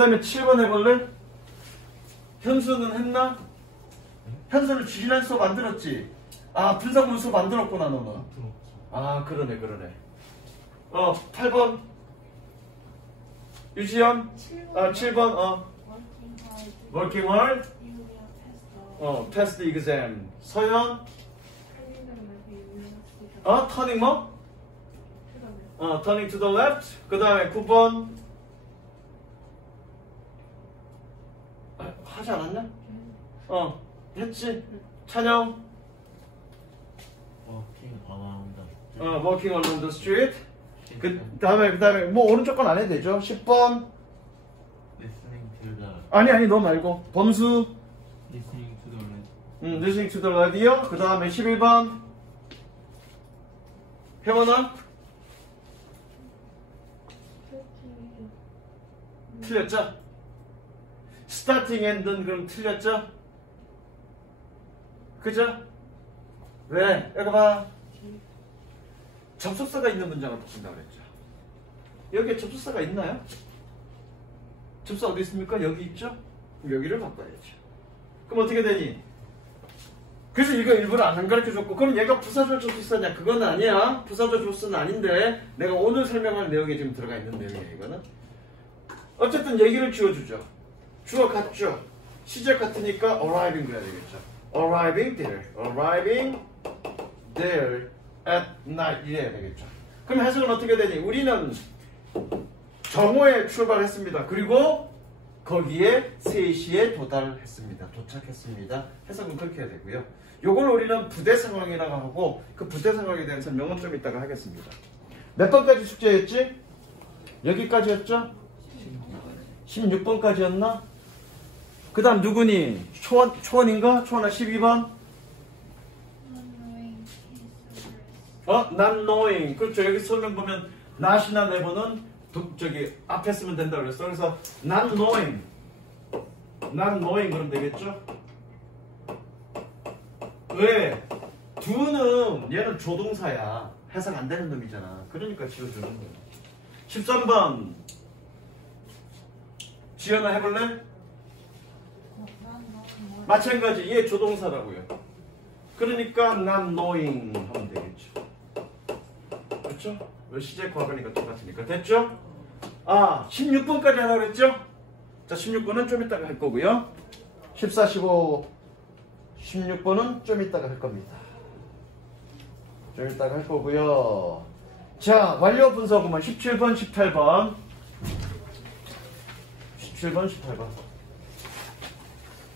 다음에 7번 해볼래? 현수는 했나? 현수는 지난 수업 안 들었지? 아, 분사구문 수업 안 들었구나, 너는. 아, 그러네. 8번. 유지연? 7번, working hard. Test exam. 서현? turning 뭐? turning to the left. 그 다음에 9번. 하지 않았냐? 했지? 찬영? walking along the street. 그 다음에 뭐 오른쪽 건 안 해도 되죠? 10번. listening to the 아니 너 말고 범수. listening to the radio. listening to the radio. 그 다음에 11번. 혜원아? 틀렸죠? starting and는 그럼 틀렸죠? 그죠? 왜? 여기 봐. 접속사가 있는 문장을 바꾼다고 그랬죠. 여기에 접속사가 있나요? 접속사 어디 있습니까? 여기 있죠? 여기를 바꿔야죠. 그럼 어떻게 되니? 그래서 이거 일부러 안 가르쳐줬고, 그럼 얘가 부사절 접속사냐? 그건 아니야. 부사절 접속사는 아닌데 내가 오늘 설명할 내용에 지금 들어가 있는 내용이에요. 이거는 어쨌든 얘기를 지어주죠. 주어 같죠? 시제 같으니까 arriving 그래야 되겠죠. arriving there at night 이래야 되겠죠. 그럼 해석은 어떻게 되니? 우리는 정오에 출발했습니다. 그리고 거기에 3시에 도착했습니다. 해석은 그렇게 해야 되고요. 요걸 우리는 부대 상황이라고 하고, 그 부대 상황에 대한 설명은 좀 이따가 하겠습니다. 몇 번까지 숙제였지? 여기까지였죠? 16번까지였나? 그 다음 누구니? 초원인가? 초원아 12번? not knowing. 그렇죠. 여기 설명 보면 not이나 never는 저기 앞에 쓰면 된다고 그랬어. 그래서 not knowing 그러면 되겠죠? 왜? do는 얘는 조동사야. 해석 안 되는 놈이잖아. 그러니까 지워주는 거야. 13번 지연아 해볼래? 마찬가지. 얘 조동사라고요. 그러니까 not knowing 하면 되겠죠. 그렇죠? 왜 시제 과거니까 똑같으니까. 됐죠? 16번까지 하라고 그랬죠? 자, 16번은 좀 이따가 할 거고요. 14, 15, 16번은 좀 이따가 할 겁니다. 좀 이따가 할 거고요. 자, 완료 분석구문 17번, 18번. 17번, 18번.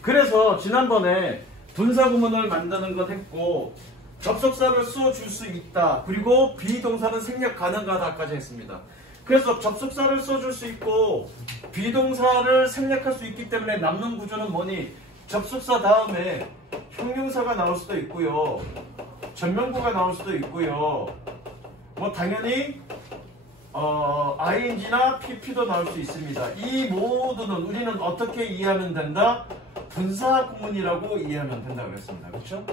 그래서 지난번에 분사구문을 만드는 것 했고, 접속사를 써줄 수 있다. 그리고 비동사는 생략 가능하다까지 했습니다. 그래서 접속사를 써줄 수 있고 비동사를 생략할 수 있기 때문에 남는 구조는 뭐니? 접속사 다음에 형용사가 나올 수도 있고요. 전명구가 나올 수도 있고요. 뭐 당연히 ing나 pp도 나올 수 있습니다. 이 모두는 우리는 어떻게 이해하면 된다? 분사구문이라고 이해하면 된다고 했습니다. 그렇죠?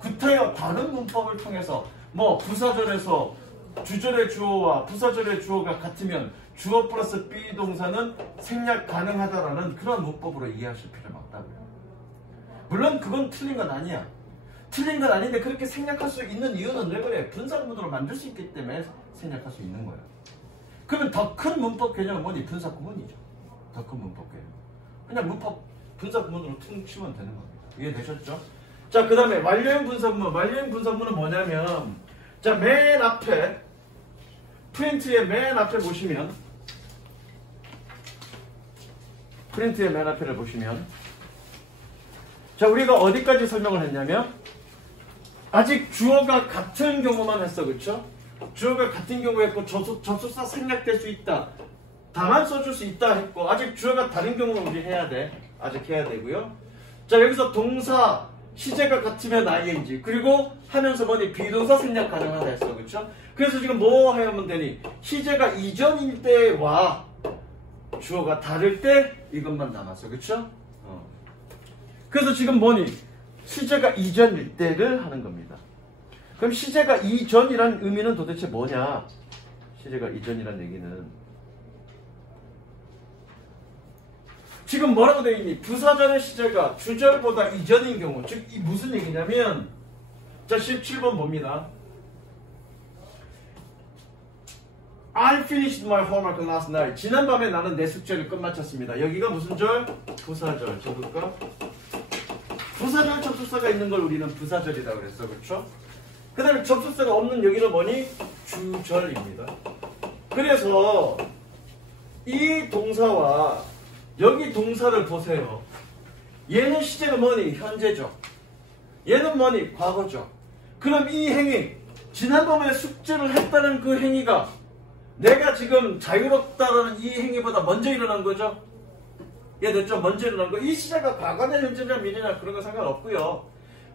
구태여 다른 문법을 통해서 뭐 부사절에서 주절의 주어와 부사절의 주어가 같으면 주어 플러스 비동사는 생략 가능하다라는 그런 문법으로 이해하실 필요가 없다고요. 물론 그건 틀린 건 아니야. 틀린 건 아닌데 그렇게 생략할 수 있는 이유는 왜 그래? 분사구문으로 만들 수 있기 때문에 생략할 수 있는 거야. 그러면 더 큰 문법 개념은 뭐니? 분사구문이죠. 더 큰 문법 개념. 그냥 문법 분사구문으로 퉁치면 되는 겁니다. 이해되셨죠? 자, 그 다음에 완료형 분사구문. 완료형 분사구문은 뭐냐면, 자, 맨 앞에 프린트의 맨 앞에 보시면, 프린트의 맨 앞에를 보시면, 자, 우리가 어디까지 설명을 했냐면, 아직 주어가 같은 경우만 했어. 그쵸? 주어가 같은 경우 했고 접속사 생략될 수 있다. 다만 써줄 수 있다 했고, 아직 주어가 다른 경우는 우리 해야 돼. 아직 해야 되고요. 자, 여기서 동사 시제가 같으면 ing, 그리고 하면서 뭐니? 비동사 생략 가능하다 했어. 그쵸? 그래서 지금 뭐 하면 되니? 시제가 이전일 때와 주어가 다를 때 이것만 남았어. 그쵸? 그래서 지금 뭐니? 시제가 이전일 때를 하는 겁니다. 그럼 시제가 이전이란 의미는 도대체 뭐냐? 시제가 이전이란 얘기는 지금 뭐라고 되어 있니? 부사절의 시제가 주절보다 이전인 경우. 즉, 이 무슨 얘기냐면, 자, 17번 봅니다. I finished my homework last night. 지난밤에 나는 내 숙제를 끝마쳤습니다. 여기가 무슨 절? 부사절. 적을까? 부사절 접속사가 있는 걸 우리는 부사절이라고 그랬어. 그렇죠? 그 다음에 접속사가 없는 여기는 뭐니? 주절입니다. 그래서 이 동사와 여기 동사를 보세요. 얘는 시제가 뭐니? 현재죠. 얘는 뭐니? 과거죠. 그럼 이 행위, 지난번에 숙제를 했다는 그 행위가 내가 지금 자유롭다라는 이 행위보다 먼저 일어난 거죠. 이해됐죠? 먼저 일어난 거. 이 시제가 과거냐 현재냐 미래냐 그런 거 상관없고요.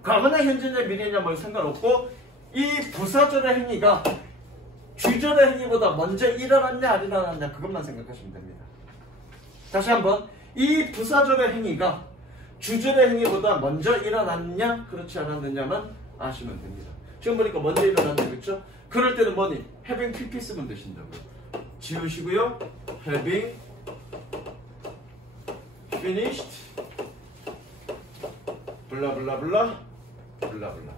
과거냐 현재냐 미래냐 뭐 상관없고 이 부사절의 행위가 주절의 행위보다 먼저 일어났냐 안 일어났냐 그것만 생각하시면 됩니다. 다시 한번 이 부사절의 행위가 주절의 행위보다 먼저 일어났냐 그렇지 않았느냐만 아시면 됩니다. 지금 보니까 먼저 일어났네. 그렇죠? 그럴 때는 뭐니? having pp 쓰면 되신다고요. 지우시고요. having finished 블라블라블라 블라블라.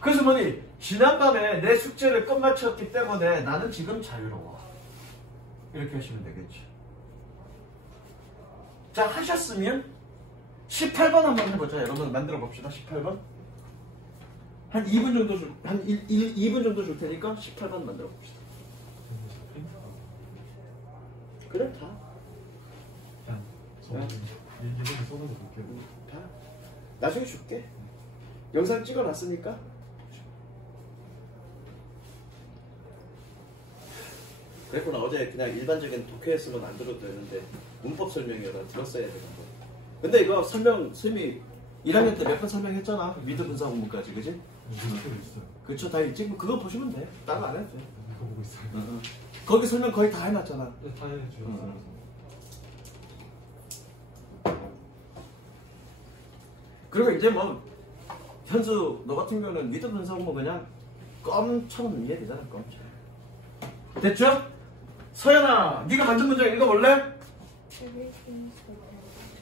그래서 뭐니? 지난밤에 내 숙제를 끝마쳤기 때문에 나는 지금 자유로워. 이렇게 하시면 되겠죠. 자, 하셨으면 18번 한번 해보자. 여러분 만들어 봅시다. 18번. 한 2분 정도 줄, 한 2분 정도 줄 테니까 18번 만들어 봅시다. 그래, 다. 이렇게 쏟아서 볼게요. 다. 나중에 줄게. 영상 찍어놨으니까. 그랬구나. 어제 그냥 일반적인 독해했으면 안 들어도 되는데 문법 설명이라 들었어야 되는 거. 근데 이거 설명 선생님이 1학년 때 몇 번 설명했잖아. 미드 분사 공부까지, 그지? 있어요. 그쵸, 다 있지. 그거 보시면 돼. 따로 안 해도 돼. 이거 보고 있어요. 거기 설명 거의 다 해놨잖아. 다 해주셨어요. 그리고 이제 뭐 현수 너 같은 경우는 미드 분사 공부 그냥 껌처럼 이해되잖아. 껌처럼. 됐죠? 서연아, 네가 만든 문장 읽어볼래?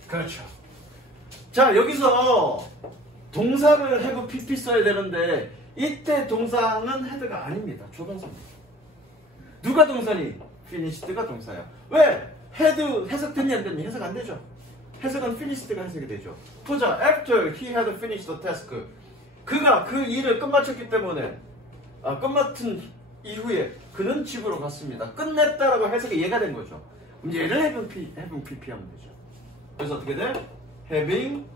그렇죠. 자, 여기서 동사를 have pp 써야 되는데 이때 동사는 헤드가 아닙니다. 조동사입니다. 누가 동사니? finished가 동사야. 왜? 헤드 해석됐니 안 됐니? 해석 안 되죠. 해석은 finished가 해석이 되죠. 보자. After he had finished the task. 그가 그 일을 끝마쳤기 때문에 끝마친 이후에 그는 집으로 갔습니다. 끝냈다라고 해석이 얘가 된 거죠. 그럼 얘를 having pp 하면 되죠. 그래서 어떻게 돼? having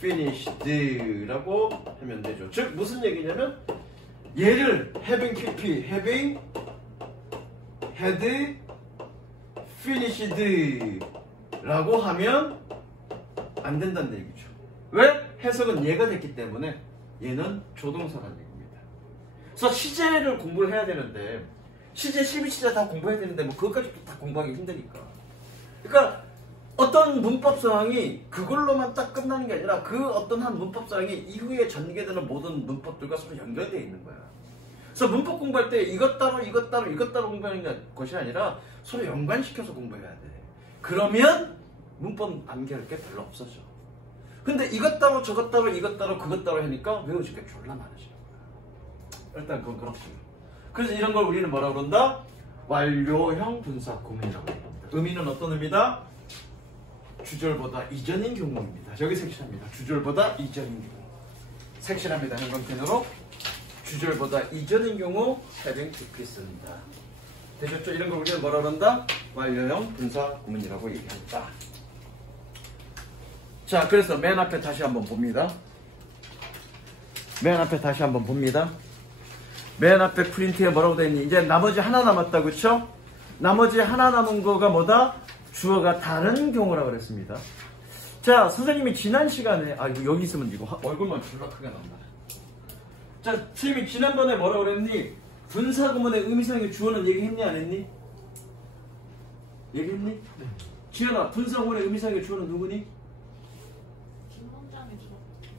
finished라고 하면 되죠. 즉 무슨 얘기냐면 얘를 having pp, having had finished라고 하면 안 된다는 얘기죠. 왜? 해석은 얘가 됐기 때문에 얘는 조동사라는 얘기입니다. 그래서 시제를 공부를 해야 되는데 시제, 12시제 다 공부해야 되는데 뭐 그것까지 다 공부하기 힘드니까. 그러니까 어떤 문법사항이 그걸로만 딱 끝나는 게 아니라 그 어떤 한 문법사항이 이후에 전개되는 모든 문법들과 서로 연결되어 있는 거야. 그래서 문법 공부할 때 이것 따로 이것 따로 이것 따로 공부하는 것이 아니라 서로 연관시켜서 공부해야 돼. 그러면 문법 암기할 게 별로 없어져. 근데 이것 따로 저것 따로 이것 따로 그것 따로 하니까 외우실 게 졸라 많으시는 거야. 일단 그건 그렇죠. 그래서 이런 걸 우리는 뭐라고 그런다? 완료형 분사 구문이라고 합니다. 의미는 어떤 의미다? 주절보다 이전인 경우입니다. 여기 색칠합니다. 주절보다 이전인 경우. 색칠합니다. 형광펜으로. 주절보다 이전인 경우 having pp 씁니다. 되셨죠? 이런 걸 우리는 뭐라고 그런다? 완료형 분사 구문이라고 얘기합니다. 자, 그래서 맨 앞에 다시 한번 봅니다. 맨 앞에 다시 한번 봅니다. 맨 앞에 프린트에 뭐라고 되어 있니? 이제 나머지 하나 남았다, 그쵸? 나머지 하나 남은 거가 뭐다? 주어가 다른 경우라고 그랬습니다. 자, 선생님이 지난 시간에 여기 있으면 이거 얼굴만 졸라 크게 나온다. 자, 선생님이 지난번에 뭐라고 그랬니? 분사구문의 의미상의 주어는 얘기했니 안 했니? 얘기했니? 네. 지현아, 분사구문의 의미상의 주어는 누구니? 뒷문장의 주어.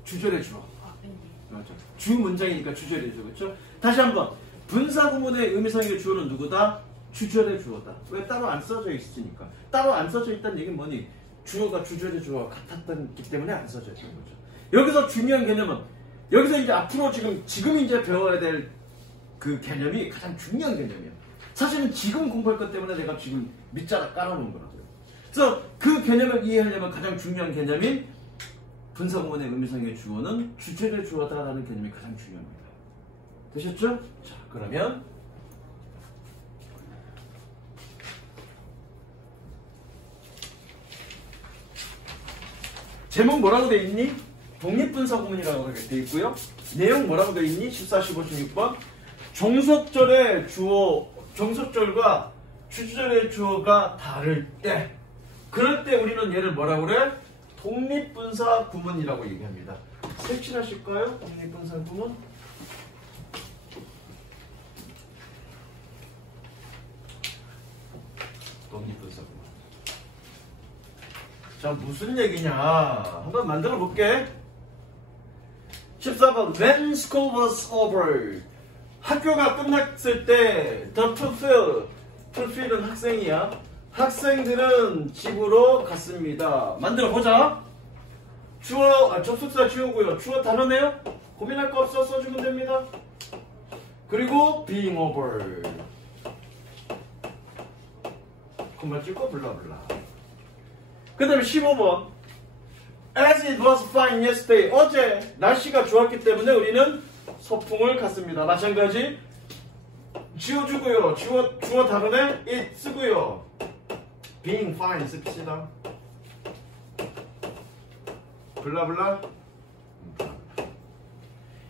주절의 주어. 네. 맞죠. 주 문장이니까 주절이죠, 그렇죠? 다시 한번 분사구문의 의미상의 주어는 누구다? 주절의 주어다. 왜? 따로 안 써져 있으니까. 따로 안 써져 있다는 얘기는 뭐니? 주어가 주절의 주어와 같았기 때문에 안 써져 있는 거죠. 여기서 중요한 개념은 여기서 이제 앞으로 지금 이제 배워야 될 그 개념이 가장 중요한 개념이에요. 사실은 지금 공부할 것 때문에 내가 지금 밑자락 깔아놓은 거라고요. 그래서 그 개념을 이해하려면 가장 중요한 개념인 분사구문의 의미상의 주어는 주절의 주어다라는 개념이 가장 중요합니다. 되셨죠? 자, 그러면 제목 뭐라고 돼 있니? 독립분사구문이라고 돼 있고요. 내용 뭐라고 돼 있니? 14, 15, 16번. 종속절의 주어, 종속절과 주절의 주어가 다를 때, 그럴 때 우리는 얘를 뭐라고 그래? 독립분사구문이라고 얘기합니다. 색칠하실까요? 독립분사구문. 독립분사구문. 자, 무슨 얘기냐? 한번 만들어 볼게. 14번. When school was over. 학교가 끝났을 때 the pupil은 학생이야. 학생들은 집으로 갔습니다. 만들어 보자. 주어, 접속사 주어고요. 주어 단어네요. 고민할 거 없어. 써주면 됩니다. 그리고 being over. 그만 찍고 블라블라. 그 다음에 15번. As it was fine yesterday. 어제 날씨가 좋았기 때문에 우리는 소풍을 갔습니다. 마찬가지. 지워주고요. 주어 다르네. it 쓰고요. being fine 씁시다. 블라블라.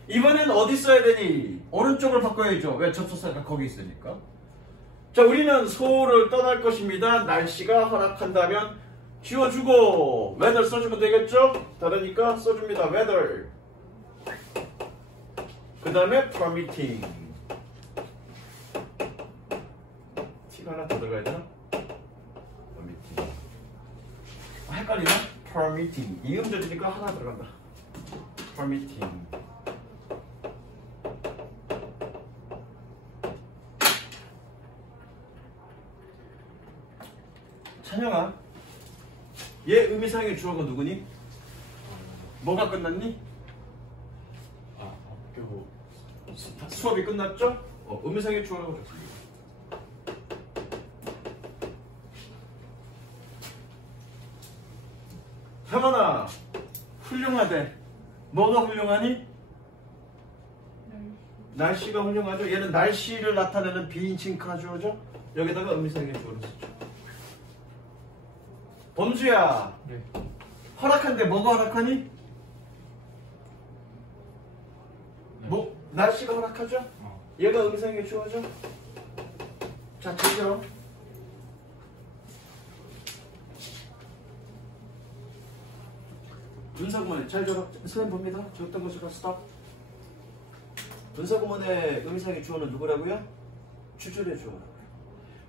이번엔 어디 써야 되니? 오른쪽을 바꿔야죠. 왜? 접속사가 거기 있으니까. 자, 우리는 서울을 떠날 것입니다. 날씨가 허락한다면 지워주고 weather 써주면 되겠죠? 다르니까 써줍니다. weather. 그 다음에 permitting. T가 하나 더 들어가야 되나? permitting. 헷갈리나? permitting. 이음절이니까 하나 들어간다. permitting. 찬영아, 얘 의미상의 주어가 누구니? 뭐가 끝났니? 학교 수업이 끝났죠? 의미상의 주어라고 적습니다. 형아나, 훌륭하대. 뭐가 훌륭하니? 날씨가 훌륭하죠? 얘는 날씨를 나타내는 비인칭카 주어죠? 여기다가 의미상의 주어를 쓰죠. 범주야, 네. 허락한데 뭐가 허락하니? 뭐 날씨가 허락하죠? 얘가 의미상의 주어죠? 자, 제죠. 분사구문 잘 적어. 선생님 봅니다. 적던 것으로 스톱. 분사구문의 의미상의 주어는 누구라고요? 주절의 주어라고요.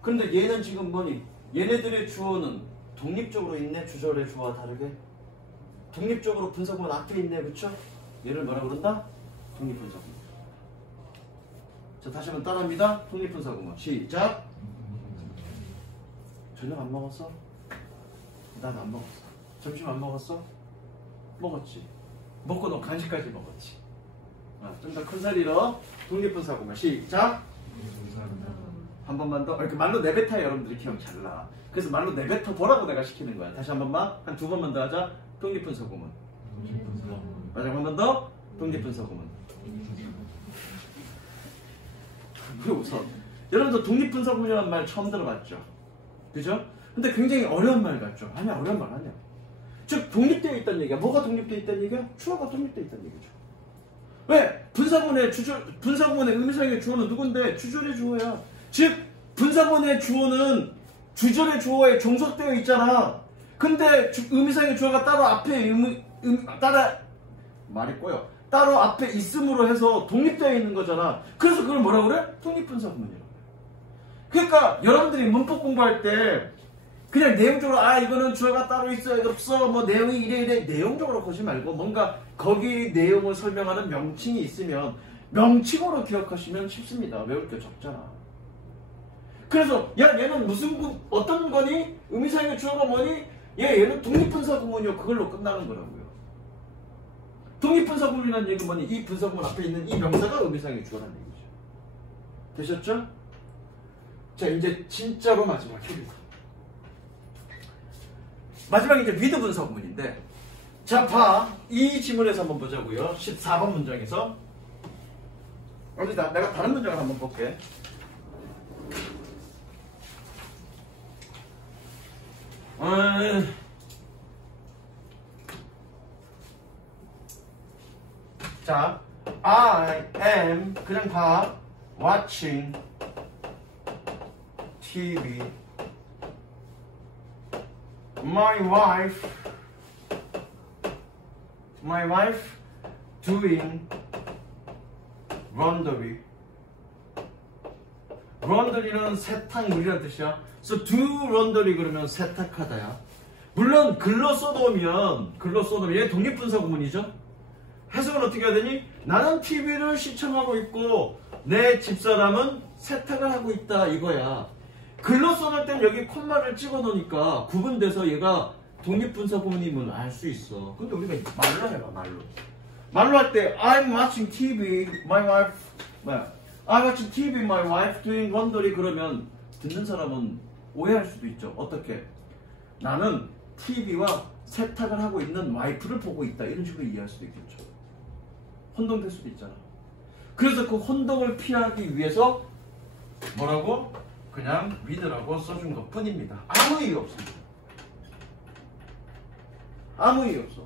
그런데 얘는 지금 뭐니? 얘네들의 주어는 독립적으로 있네. 주절의 주어와 다르게 독립적으로 분사구문 앞에 있네. 그쵸? 얘를 뭐라 그런다? 독립분사구문. 자, 다시 한번 따라합니다. 독립분사구문 시작. 저녁 안 먹었어? 난 안 먹었어. 점심 안 먹었어? 먹었지. 먹고 너 간식까지 먹었지. 좀 더 큰 소리로 독립분사구문 시작. 한 번만 더. 이렇게 말로 내뱉어야 여러분들이 기억 잘 나. 그래서 말로 내뱉어 보라고 내가 시키는 거야. 다시 한 번만, 한 두 번만 더 하자. 독립분사구문. 마지막 한 번 더. 독립분사구문. 왜 웃어? 여러분도 독립분사구문이라는 말 처음 들어봤죠? 그죠? 근데 굉장히 어려운 말 같죠? 아니야, 어려운 말 아니야. 즉, 독립되어 있다는 얘기야. 뭐가 독립되어 있다는 얘기야? 주어가 독립되어 있다는 얘기죠. 왜? 분사구문의 의미상의 주어는 누군데? 주절의 주어야. 즉, 분사구문의 주어는 주절의 주어에 종속되어 있잖아. 근데 의미상의 주어가 따로 앞에 말이 꼬여. 따로 앞에 있음으로 해서 독립되어 있는 거잖아. 그래서 그걸 뭐라고 그래? 독립분사구문이라고 그래. 그러니까 여러분들이 문법 공부할 때 그냥 내용적으로 이거는 주어가 따로 있어요. 없어. 뭐 내용이 이래 내용적으로 보지 말고 뭔가 거기 내용을 설명하는 명칭이 있으면 명칭으로 기억하시면 쉽습니다. 외울 게 적잖아. 그래서 야 얘는 어떤 거니? 의미사항의 주어가 뭐니? 얘는 독립분사 구문이요. 그걸로 끝나는 거라고요. 독립분사 구문이라는 얘기는 뭐니? 이 분사 구문 앞에 있는 이 명사가 의미사항의 주어라는 얘기죠. 되셨죠? 자 이제 진짜로 마지막 휴리고 마지막 이제 위드 분사 구문인데 자 봐. 이 지문에서 한번 보자고요. 14번 문장에서 어디다 내가 다른 문장을 한번 볼게. 자, I am 그냥 봐. watching TV. My wife doing laundry. laundry는 세탁물이라는 뜻이야. So do laundry 그러면 세탁하다야. 물론 글로 써놓으면 얘 독립분사 구문이죠. 해석은 어떻게 해야 되니? 나는 TV를 시청하고 있고 내 집사람은 세탁을 하고 있다 이거야. 글로 써놓을 땐 여기 콤마를 찍어 놓으니까 구분돼서 얘가 독립분사 구문임을 알 수 있어. 근데 우리가 말로 해봐. 말로 할 때 I'm watching TV, my wife I'm watching TV, my wife doing laundry 그러면 듣는 사람은 오해할 수도 있죠. 어떻게? 나는 TV와 세탁을 하고 있는 와이프를 보고 있다 이런 식으로 이해할 수도 있겠죠. 혼동될 수도 있잖아. 그래서 그 혼동을 피하기 위해서 뭐라고? 그냥 with라고 써준 것 뿐입니다. 아무 이유 없습니다. 아무 이유 없어.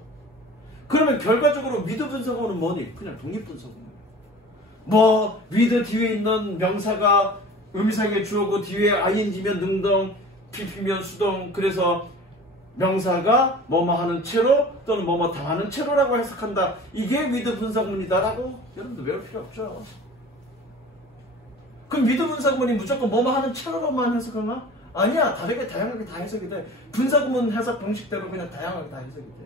그러면 결과적으로 with 분사구문은 뭐니? 그냥 독립분사구문. 뭐 with 뒤에 있는 명사가 의미상의 주어고 뒤에 ing면 능동, pp면 수동. 그래서 명사가 뭐뭐 하는 채로 또는 뭐뭐 당하는 채로라고 해석한다. 이게 with 분사구문이다라고 여러분들 외울 필요 없죠. 그럼 with 분사구문이 무조건 뭐뭐 하는 채로로만 해석하나? 아니야. 다양하게 다 해석이 돼. 분사구문 해석 방식대로 그냥 다양하게 다 해석이 돼.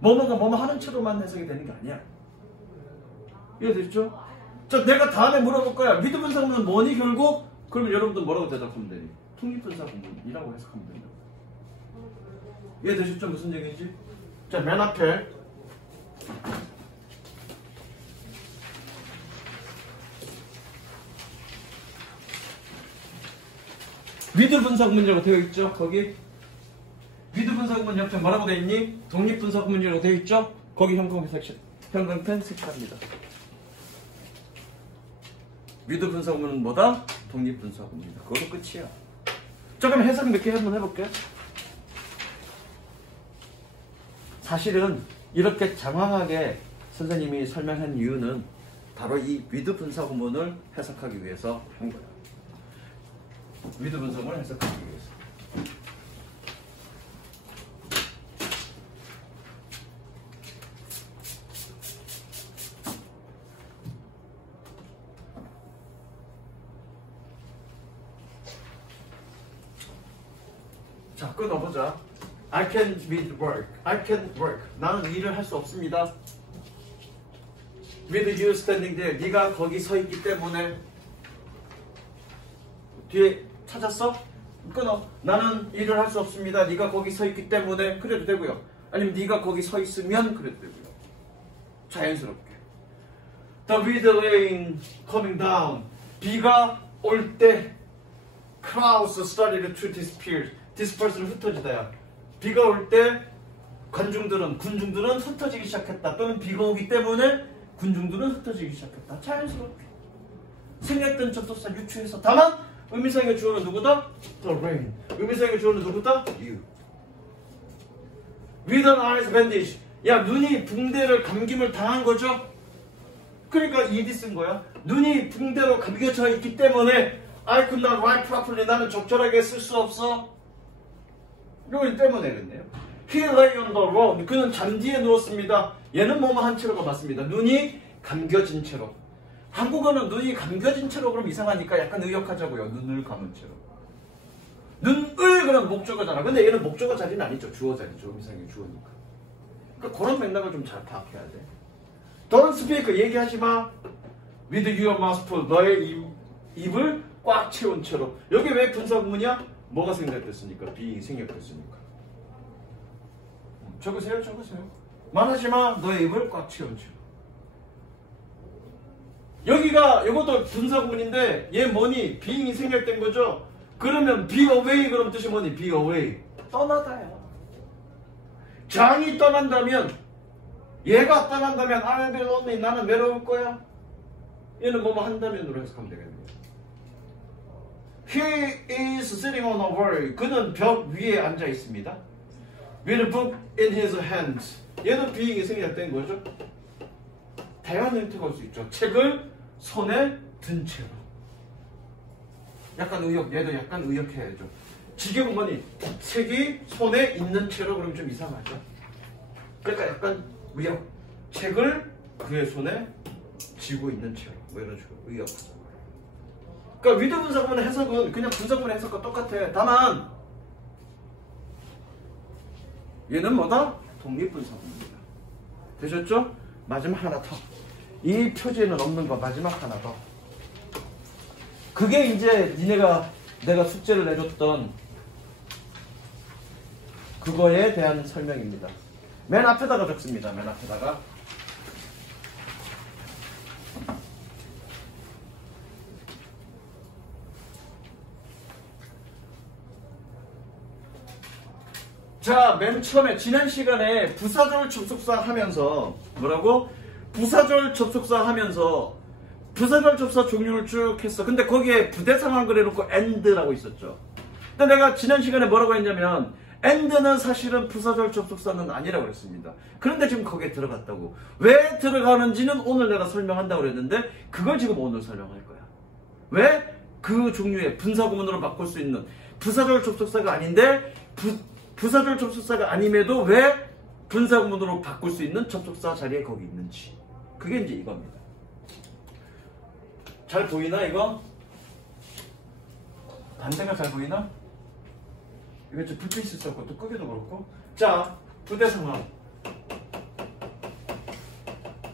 뭐뭐가 뭐뭐 하는 채로만 해석이 되는 게 아니야. 이해되죠? 자, 내가 다음에 물어볼 거야. with 분사구문은 뭐니 결국? 그러면 여러분들 뭐라고 대답하면 되니? 독립분사구문이라고 해석하면 된다. 이해되셨죠? 무슨 얘기인지? 자, 맨 앞에 with 분사구문이라고 되어 있죠? 거기 with 분사구문 옆에 뭐라고 되어 있니? 독립분사구문이라고 되어 있죠? 거기 형광펜 색깔입니다. with 분사구문은 뭐다? 독립분사구문이다. 그것도 끝이야. 자, 그럼 해석 몇 개 한번 해볼게. 사실은 이렇게 장황하게 선생님이 설명한 이유는 바로 이 with 분사구문을 해석하기 위해서 한 거야. with 분사구문을 해석하기 위해서. 자, 끊어보자. I can't with work. I can't work. 나는 일을 할 수 없습니다. With you standing there. 네가 거기 서 있기 때문에. 뒤에 찾았어? 끊어. 나는 일을 할 수 없습니다. 네가 거기 서 있기 때문에. 그래도 되고요. 아니면 네가 거기 서 있으면 그래도 되고요. 자연스럽게. The with the rain coming down. 비가 올 때 crowds started to disperse. disperse는 흩어지다야. 비가 올 때 군중들은 흩어지기 시작했다. 또는 비가 오기 때문에 군중들은 흩어지기 시작했다. 자연스럽게. 생략된 접속사 유추해서. 다만 의미상의 주어는 누구다? The rain. 의미상의 주어는 누구다? You. With an eyes bandage. 야, 눈이 붕대를 감김을 당한 거죠? 그러니까 ED 쓴 거야. 눈이 붕대로 감겨져 있기 때문에 I could not write properly. 나는 적절하게 쓸 수 없어. 이거 때문에 그랬네요. He lay on the road. 그는 잔디에 누웠습니다. 얘는 뭐뭐 한 채로가 맞습니다. 눈이 감겨진 채로. 한국어는 눈이 감겨진 채로 그럼 이상하니까 약간 의역하자고요. 눈을 감은 채로. 눈을 그럼 목적어잖아. 근데 얘는 목적어 자리는 아니죠. 주어 자리죠. 이상의 주어니까. 그러니까 그런 맥락을 좀 잘 파악해야 돼. Don't speak. 얘기하지 마. With your mouth full. 너의 입을 꽉 채운 채로. 여기 왜 분사구문이야? 뭐가 생략됐으니까. being이 생략됐으니까. 적으세요. 말하지 마. 너의 입을 꽉 채운 채로. 여기가 이것도 분사구문인데 얘 뭐니? being이 생략된 거죠. 그러면 be away 그럼 뜻이 뭐니? be away. 떠나다야. 장이 떠난다면 얘가 떠난다면 I'll be lonely. 나는 외로울 거야. 얘는 뭐뭐 한다면으로 해석하면 되겠네요. He is sitting on a wall. 그는 벽 위에 앉아 있습니다. With a book in his hands. 얘도 being이 생략된 거죠. 다양한 형태가 올 수 있죠. 책을 손에 든 채로. 약간 의역, 얘도 약간 의역해야죠. 지경은 뭐니? 책이 손에 있는 채로. 그러면 좀 이상하죠. 그러니까 약간 의역. 책을 그의 손에 쥐고 있는 채로. 뭐 이런 식으로 의역. 그러니까 위드 분사구문 해석은 그냥 분사구문 해석과 똑같아. 다만 얘는 뭐다? 독립분사구문입니다. 되셨죠? 마지막 하나 더. 이 표지에는 없는 거 마지막 하나 더. 그게 이제 내가 숙제를 내줬던 그거에 대한 설명입니다. 맨 앞에다가 적습니다. 맨 앞에다가. 자, 맨 처음에 지난 시간에 부사절 접속사 하면서 뭐라고? 부사절 접속사 하면서 부사절 접속사 종류를 쭉 했어. 근데 거기에 부대상황 그래놓고 and라고 있었죠. 근데 내가 지난 시간에 뭐라고 했냐면 and는 사실은 부사절 접속사는 아니라고 그랬습니다. 그런데 지금 거기에 들어갔다고. 왜 들어가는지는 오늘 내가 설명한다고 그랬는데 그걸 지금 오늘 설명할 거야. 왜? 그 종류의 분사구문으로 바꿀 수 있는 부사절 접속사가 아닌데 부사절 접속사가 아님에도 왜 분사구문으로 바꿀 수 있는 접속사 자리에 거기 있는지. 그게 이제 이겁니다. 잘 보이나 이거? 반대가 잘 보이나? 이거 좀 불빛이 있었고 또 끄기도 그렇고. 자, 부대상황.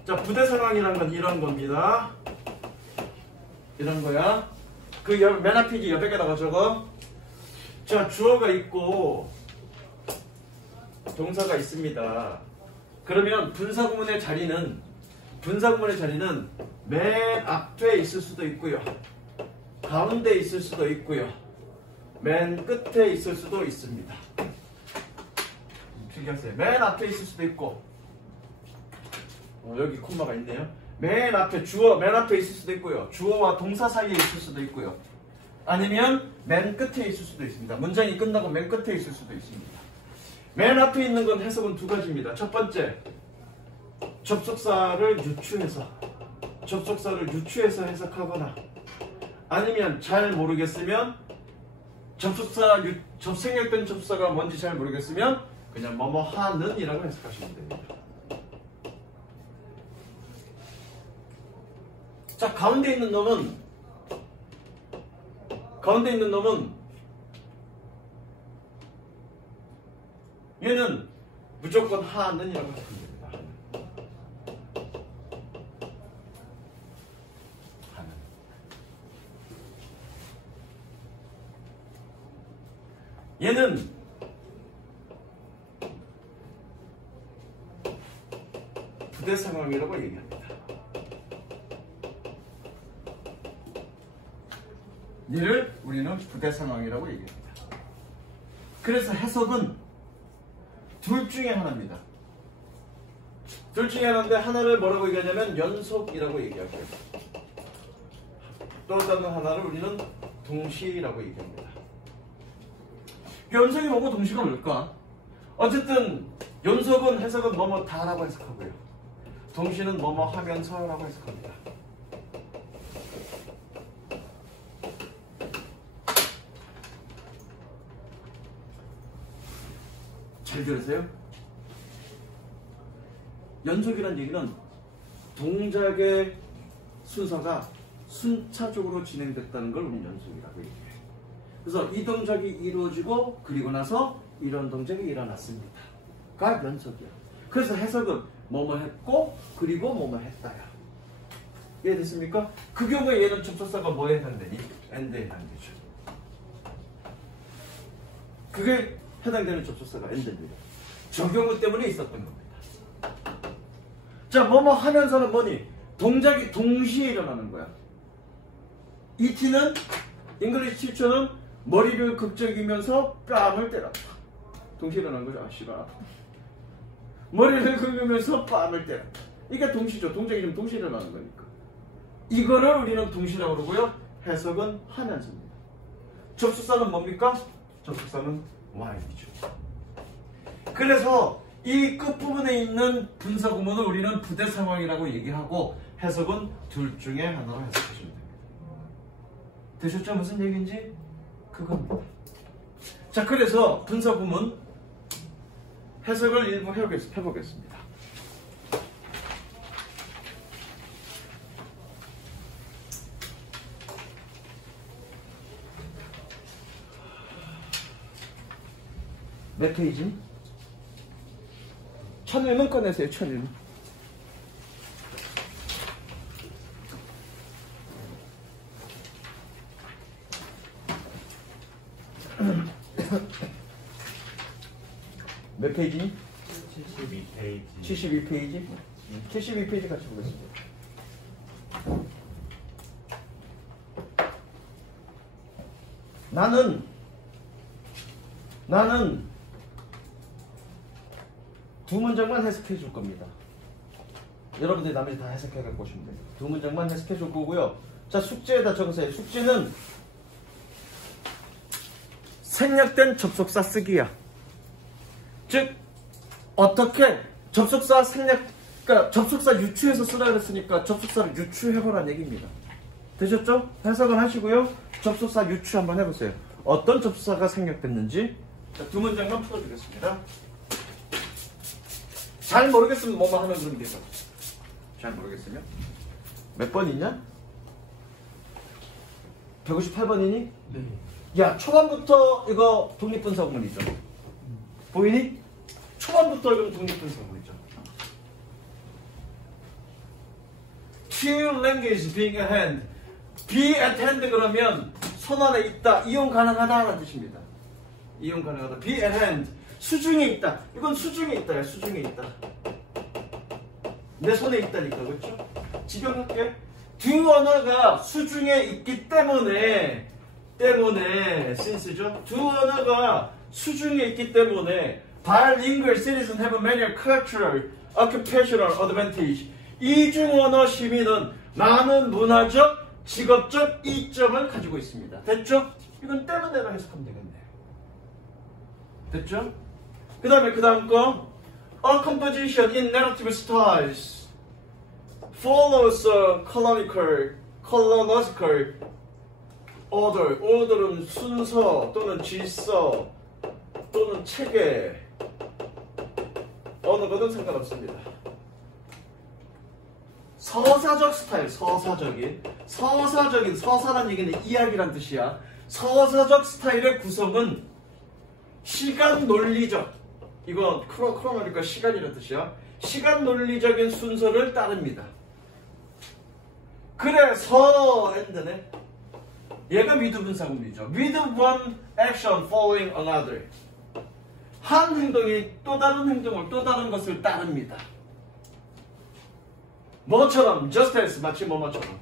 자, 부대상황이란 건 이런 겁니다. 이런 거야. 그 맨 앞에 옆에다가 적어. 자, 주어가 있고 동사가 있습니다. 그러면 분사구문의 자리는 맨 앞에 있을 수도 있고요. 가운데 있을 수도 있고요. 맨 끝에 있을 수도 있습니다. 필기하세요. 맨 앞에 있을 수도 있고 여기 콤마가 있네요. 맨 앞에 주어 맨 앞에 있을 수도 있고요. 주어와 동사 사이에 있을 수도 있고요. 아니면 맨 끝에 있을 수도 있습니다. 문장이 끝나고 맨 끝에 있을 수도 있습니다. 맨 앞에 있는 건 해석은 두 가지입니다. 첫 번째, 접속사를 유추해서 해석하거나 아니면 잘 모르겠으면 생략된 접속사가 뭔지 잘 모르겠으면 그냥 뭐뭐 하는 이라고 해석하시면 됩니다. 자, 가운데 있는 놈은 얘는 무조건 하는 이라고 해석합니다. 하는. 얘는 부대 상황이라고 얘기합니다. 얘를 우리는 부대 상황이라고 얘기합니다. 그래서 해석은 둘 중에 하나입니다. 둘 중에 하나인데 하나를 뭐라고 얘기하냐면 연속이라고 얘기하고요. 또 다른 하나를 우리는 동시라고 얘기합니다. 연속이 뭐고 동시가 뭘까? 어쨌든 연속은 해석은 뭐뭐 다라고 해석하고요. 동시는 뭐뭐 하면서라고 해석합니다. 잘 들으세요? 연속이란 얘기는 동작의 순서가 순차적으로 진행됐다는 걸 우리는 연속이라고 얘기해요. 그래서 이 동작이 이루어지고 그리고 나서 이런 동작이 일어났습니다. 가 연속이야. 그래서 해석은 뭐뭐 했고 그리고 뭐뭐 했다야. 이해됐습니까? 그 경우에 얘는 접속사가 뭐에 해당되니? and에 해당되죠. 그게 해당되는 접속사가 and입니다. 적용구 때문에 있었던 겁니다. 자, 뭐뭐 하면서는 뭐니? 동작이 동시에 일어나는 거야. ET는 잉글리시 티처는 머리를 극적이면서 뺨을 때렸다. 동시에 일어나는 거죠. 아, 씨발. 머리를 긁으면서 뺨을 때렸다. 이게 동시죠. 동작이 좀 동시에 일어나는 거니까. 이거를 우리는 동시라고 그러고요. 해석은 하면서입니다. 접속사는 뭡니까? 접속사는 while이죠. 그래서 이 끝부분에 있는 분사 구문을 우리는 부대 상황이라고 얘기하고 해석은 둘 중에 하나로 해석하시면 됩니다. 되셨죠? 무슨 얘기인지? 그겁니다. 자, 그래서 분사 구문 해석을 일부 해보겠습니다. 몇 페이지? 1001문 꺼내세요. 1001문. 몇 페이지? 72페이지. 72페이지? 72페이지 같이 보겠습니다. 나는 두 문장만 해석해 줄 겁니다. 여러분들이 나머지 다 해석해 갖고 오시면 돼요. 두 문장만 해석해 줄 거고요. 자, 숙제에다 적으세요. 숙제는 생략된 접속사 쓰기야. 즉, 어떻게 접속사 그러니까 접속사 유추해서 쓰라 그랬으니까 접속사를 유추해보라는 얘기입니다. 되셨죠? 해석을 하시고요. 접속사 유추 한번 해보세요. 어떤 접속사가 생략됐는지. 자, 두 문장만 풀어주겠습니다. 잘 모르겠으면 뭐만 하면 그러면 되죠. 잘 모르겠으면. 몇 번 있냐? 158번이니? 네. 야, 초반부터 이거 독립분사구문이죠. 보이니? 초반부터 이건 독립분사구문이죠. Two languages being at hand. be at hand 그러면 손 안에 있다. 이용 가능하다라는 뜻입니다. 이용 가능하다. be at hand. 수중에 있다. 이건 수중에 있다야. 수중에 있다. 내 손에 있다니까. 그렇죠? 직역할게. 두 언어가 수중에 있기 때문에 since죠. 두 언어가 수중에 있기 때문에 bilingual citizens have many cultural, occupational advantage. 이중 언어 시민은 많은 문화적, 직업적 이점을 가지고 있습니다. 됐죠? 이건 때문에로 해석하면 되겠네요. 됐죠? 그 다음 거 A composition in narrative styles follows a chronological order. order은 순서 또는 질서 또는 체계 어느 거든 상관없습니다. 서사적 스타일, 서사라는 얘기는 이야기란 뜻이야. 서사적 스타일의 구성은 시간 논리적, 이건 크로노니까 시간이란 뜻이야. 시간 논리적인 순서를 따릅니다. 그래서 and네. 얘가 with 분사구문이죠. with one action following another. 한 행동이 또 다른 행동을, 또 다른 것을 따릅니다. 뭐처럼, just as, 마치 뭐뭐처럼.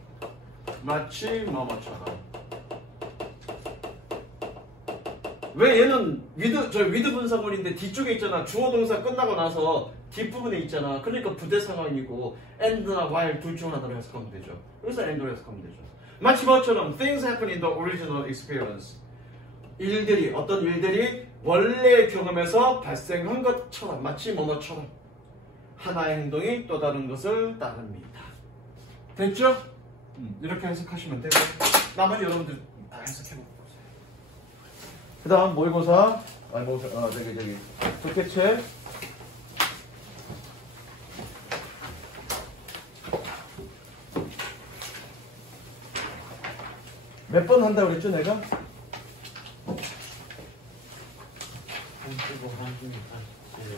왜 얘는 with 분사구문인데 뒤쪽에 있잖아. 주어 동사 끝나고 나서 뒷부분에 있잖아. 그러니까 부대 상황이고 and나 while 둘 중 하나로 해석하면 되죠. 그래서 and로 해석하면 되죠. 마치 뭐처럼 things happen in the original experience. 어떤 일들이 원래 경험에서 발생한 것처럼, 마치 뭐뭐처럼 하나의 행동이 또 다른 것을 따릅니다. 됐죠? 이렇게 해석하시면 되고 나머지 여러분들 다 해석해보고 보세요. 그 다음 모의고사 독해체 몇 번 한다고 그랬죠 내가?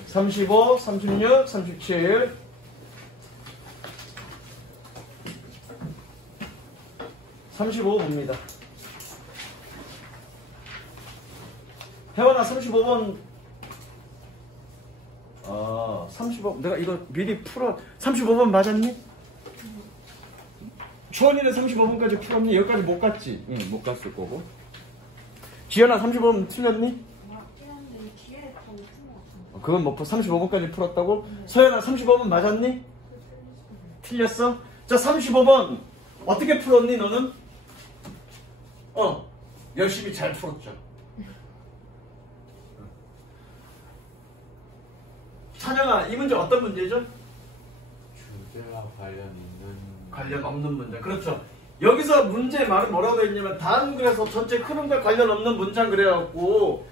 35, 36, 37 35 봅니다. 혜원아 35번 35번 내가 이거 미리 풀어 35번 맞았니? 주원이는 35번까지 풀었니? 여기까지 못 갔지? 응, 못 갔을 거고. 지연아 35번 틀렸니? 맞는데 뒤에 더 웃은 것 같은데. 그건 못 풀 35번까지 풀었다고? 서연아 35번 맞았니? 틀렸어? 자 35번 어떻게 풀었니 너는? 열심히 잘 풀었죠. 찬영아 이 문제 어떤 문제죠? 주제와 관련 없는 문장. 그렇죠. 여기서 문제 말은 뭐라고 되어 있냐면 다음 글에서 전체 흐름과 관련 없는 문장 그래갖고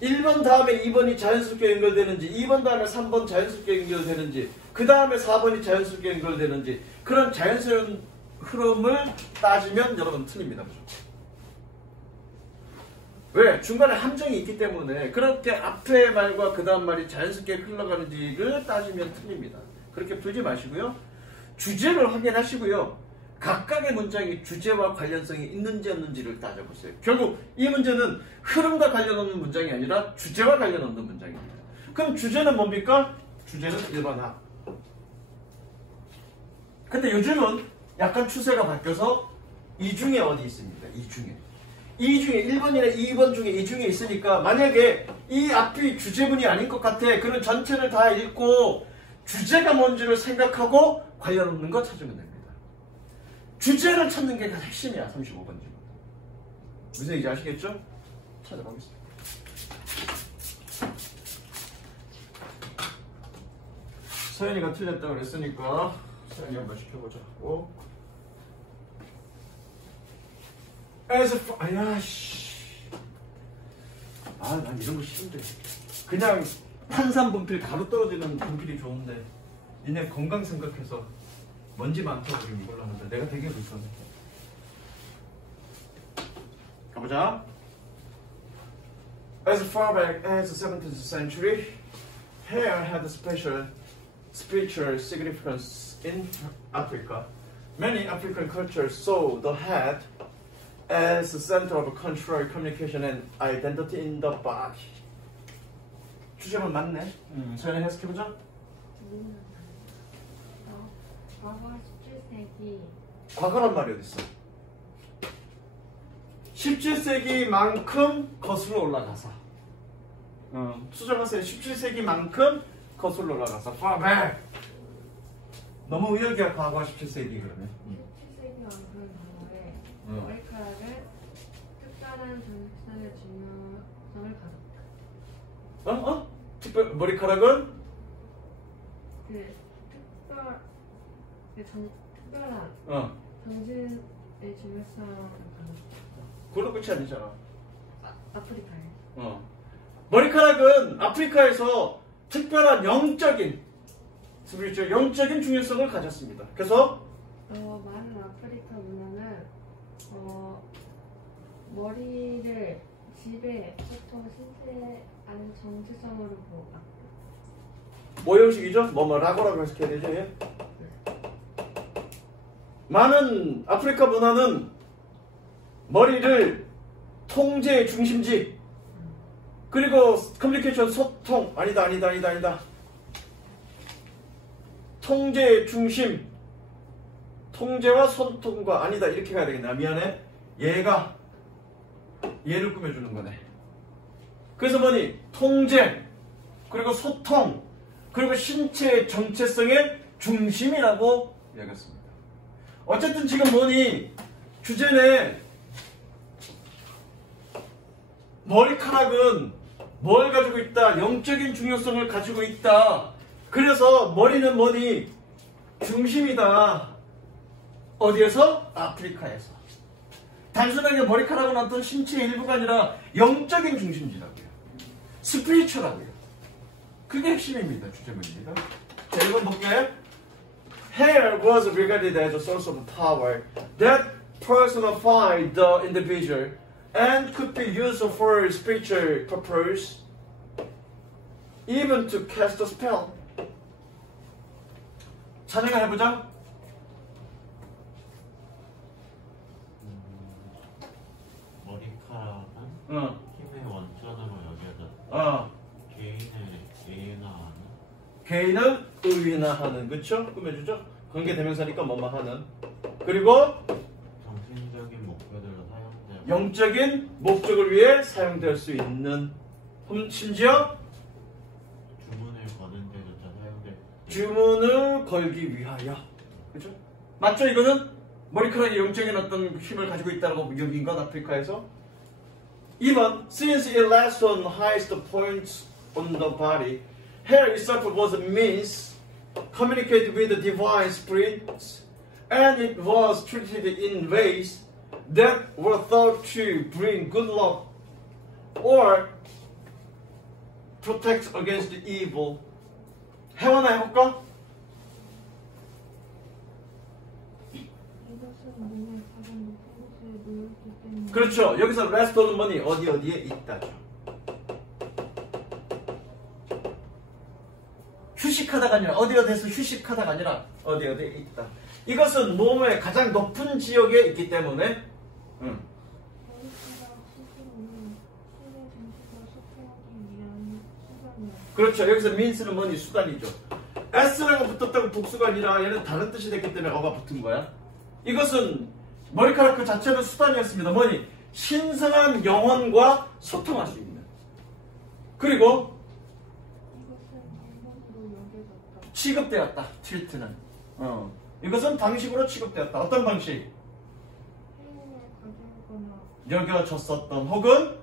1번 다음에 2번이 자연스럽게 연결되는지 2번 다음에 3번 자연스럽게 연결되는지 그 다음에 4번이 자연스럽게 연결되는지 그런 자연스러운 흐름을 따지면 여러분 틀립니다. 왜? 중간에 함정이 있기 때문에 그렇게 앞에 말과 그 다음 말이 자연스럽게 흘러가는지를 따지면 틀립니다. 그렇게 풀지 마시고요. 주제를 확인하시고요. 각각의 문장이 주제와 관련성이 있는지 없는지를 따져보세요. 결국 이 문제는 흐름과 관련 없는 문장이 아니라 주제와 관련 없는 문장입니다. 그럼 주제는 뭡니까? 주제는 1번 합. 근데 요즘은 약간 추세가 바뀌어서 이 중에 어디 있습니다. 이 중에 1번이나 2번 중에 이 중에 있으니까 만약에 이 앞이 주제문이 아닌 것 같아. 그럼 전체를 다 읽고 주제가 뭔지를 생각하고 관련 없는 거 찾으면 됩니다. 주제를 찾는 게 핵심이야. 35번 질문. 무슨 얘기인지 아시겠죠? 찾아보겠습니다. 서연이가 틀렸다고 그랬으니까 서연이 한번 시켜보자. 난 이런 거 싫은데. 그냥 탄산분필 가루 떨어지는 분필이 좋은데 니네 건강 생각해서 먼지 많다고 그럼 이걸로 하는데 내가 되게 불편해. 가보자. As far back as the 17th century, hair had a special spiritual significance in Africa. Many African cultures saw the head as the center of control, communication, and identity in the body. 주제만 맞네. 서연이 해석해보자. 과거 17세기 과거란 말이 어딨어? 17세기만큼 거슬러 올라가서 수정하세요. 17세기만큼 거슬러 올라가서 far back. 너무 의역이야. 과거 17세기 그러면 17세기만큼 과거에 머리카락은 특별한 정체성의 중요성을 가졌다. 특별 머리카락은 특별한 정신의 중요성을 가졌다. 그걸로 끝이 아니잖아. 아프리카에. 머리카락은 아프리카에서 특별한 영적인 중요성을 가졌습니다. 그래서 많은 아프리카 문화는 머리를 집에 보통 신체 안에 정체성으로 보고 뭐 형식이죠? 라고라고 해석해야 되죠? 많은 아프리카 문화는 머리를 통제의 중심지 그리고 커뮤니케이션 소통 아니다 통제의 중심 통제와 소통과 아니다 이렇게 가야 되겠네. 미안해. 얘를 꾸며주는 거네. 그래서 뭐니? 통제 그리고 소통 그리고 신체의 정체성의 중심이라고 이야기했습니다. 어쨌든 지금 뭐니? 주제는 머리카락은 뭘 가지고 있다? 영적인 중요성을 가지고 있다. 그래서 머리는 뭐니? 중심이다. 어디에서? 아프리카에서. 단순하게 머리카락은 어떤 신체의 일부가 아니라 영적인 중심지라고요. 스피리추얼하고요. 그게 핵심입니다. 주제문입니다. 자, 1번 볼게. Hair was regarded as a source of power that personified the individual and could be used for spiritual purpose, even to cast a spell. 찬영아 해보자. 머리카락은 응. 힘의 원천으로 개인을 의인화하는, 그쵸? 꾸며주죠? 관계대명사니까 뭐뭐 하는. 그리고 정신적인 목표들로 사용되어 영적인 목적을 위해 사용될 수 있는, 심지어 주문을 거는 데조차 사용될 주문을 걸기 위하여. 그죠? 맞죠? 이거는 머리카락이 영적인 어떤 힘을 가지고 있다고 여긴 건 아프리카에서. 2번, since it lasts on highest points on the body, hair itself was a means communicated with the divine spirits, and it was treated in ways that were thought to bring good luck or protect against evil. 해원아 해볼까? 이것은 몸의 가장 높은 곳에 놓여있기 때문에 그렇죠. 여기서 rest on money 어디에 있다죠. 휴식하다가 아니라 어디에서 휴식하다가 아니라 어디에 있다. 이것은 몸의 가장 높은 지역에 있기 때문에 머리카락 스스로는 신의 정신을 소통하기 위한 수단이야. 그렇죠. 여기서 means는 money 수단이죠. s라고 붙었다고 복수가 아니라 얘는 다른 뜻이 됐기 때문에 어가 붙은 거야. 이것은 머리카락 그 자체는 수단이었습니다. 뭐니? 신성한 영혼과 소통할 수 있는. 그리고 이것은 방법으로 여겨졌다. 취급되었다. 틸트는. 이것은 방식으로 취급되었다. 어떤 방식? 행운을 가져오거나 여겨졌었던 혹은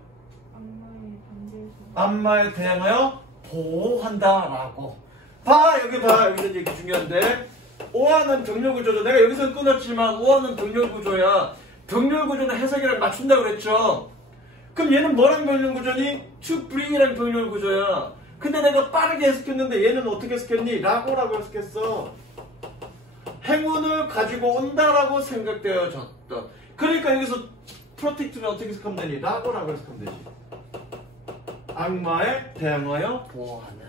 악마의 반대에서 악마에 대항하여 보호한다라고. 봐 여기 봐 여기서 이제 중요한데 오화는 병렬구조죠. 내가 여기서 끊었지만 오화는 병렬구조야. 병렬구조는 해석이랑 맞춘다고 그랬죠. 그럼 얘는 뭐랑 병렬구조니? to bring이랑 병렬구조야. 근데 내가 빠르게 해석했는데 얘는 어떻게 해석했니? 라고 해석했어. 행운을 가지고 온다라고 생각되어졌던. 그러니까 여기서 프로텍트는 어떻게 해석하면 되니? 라고 해석하면 되지. 악마에 대항하여 보호하는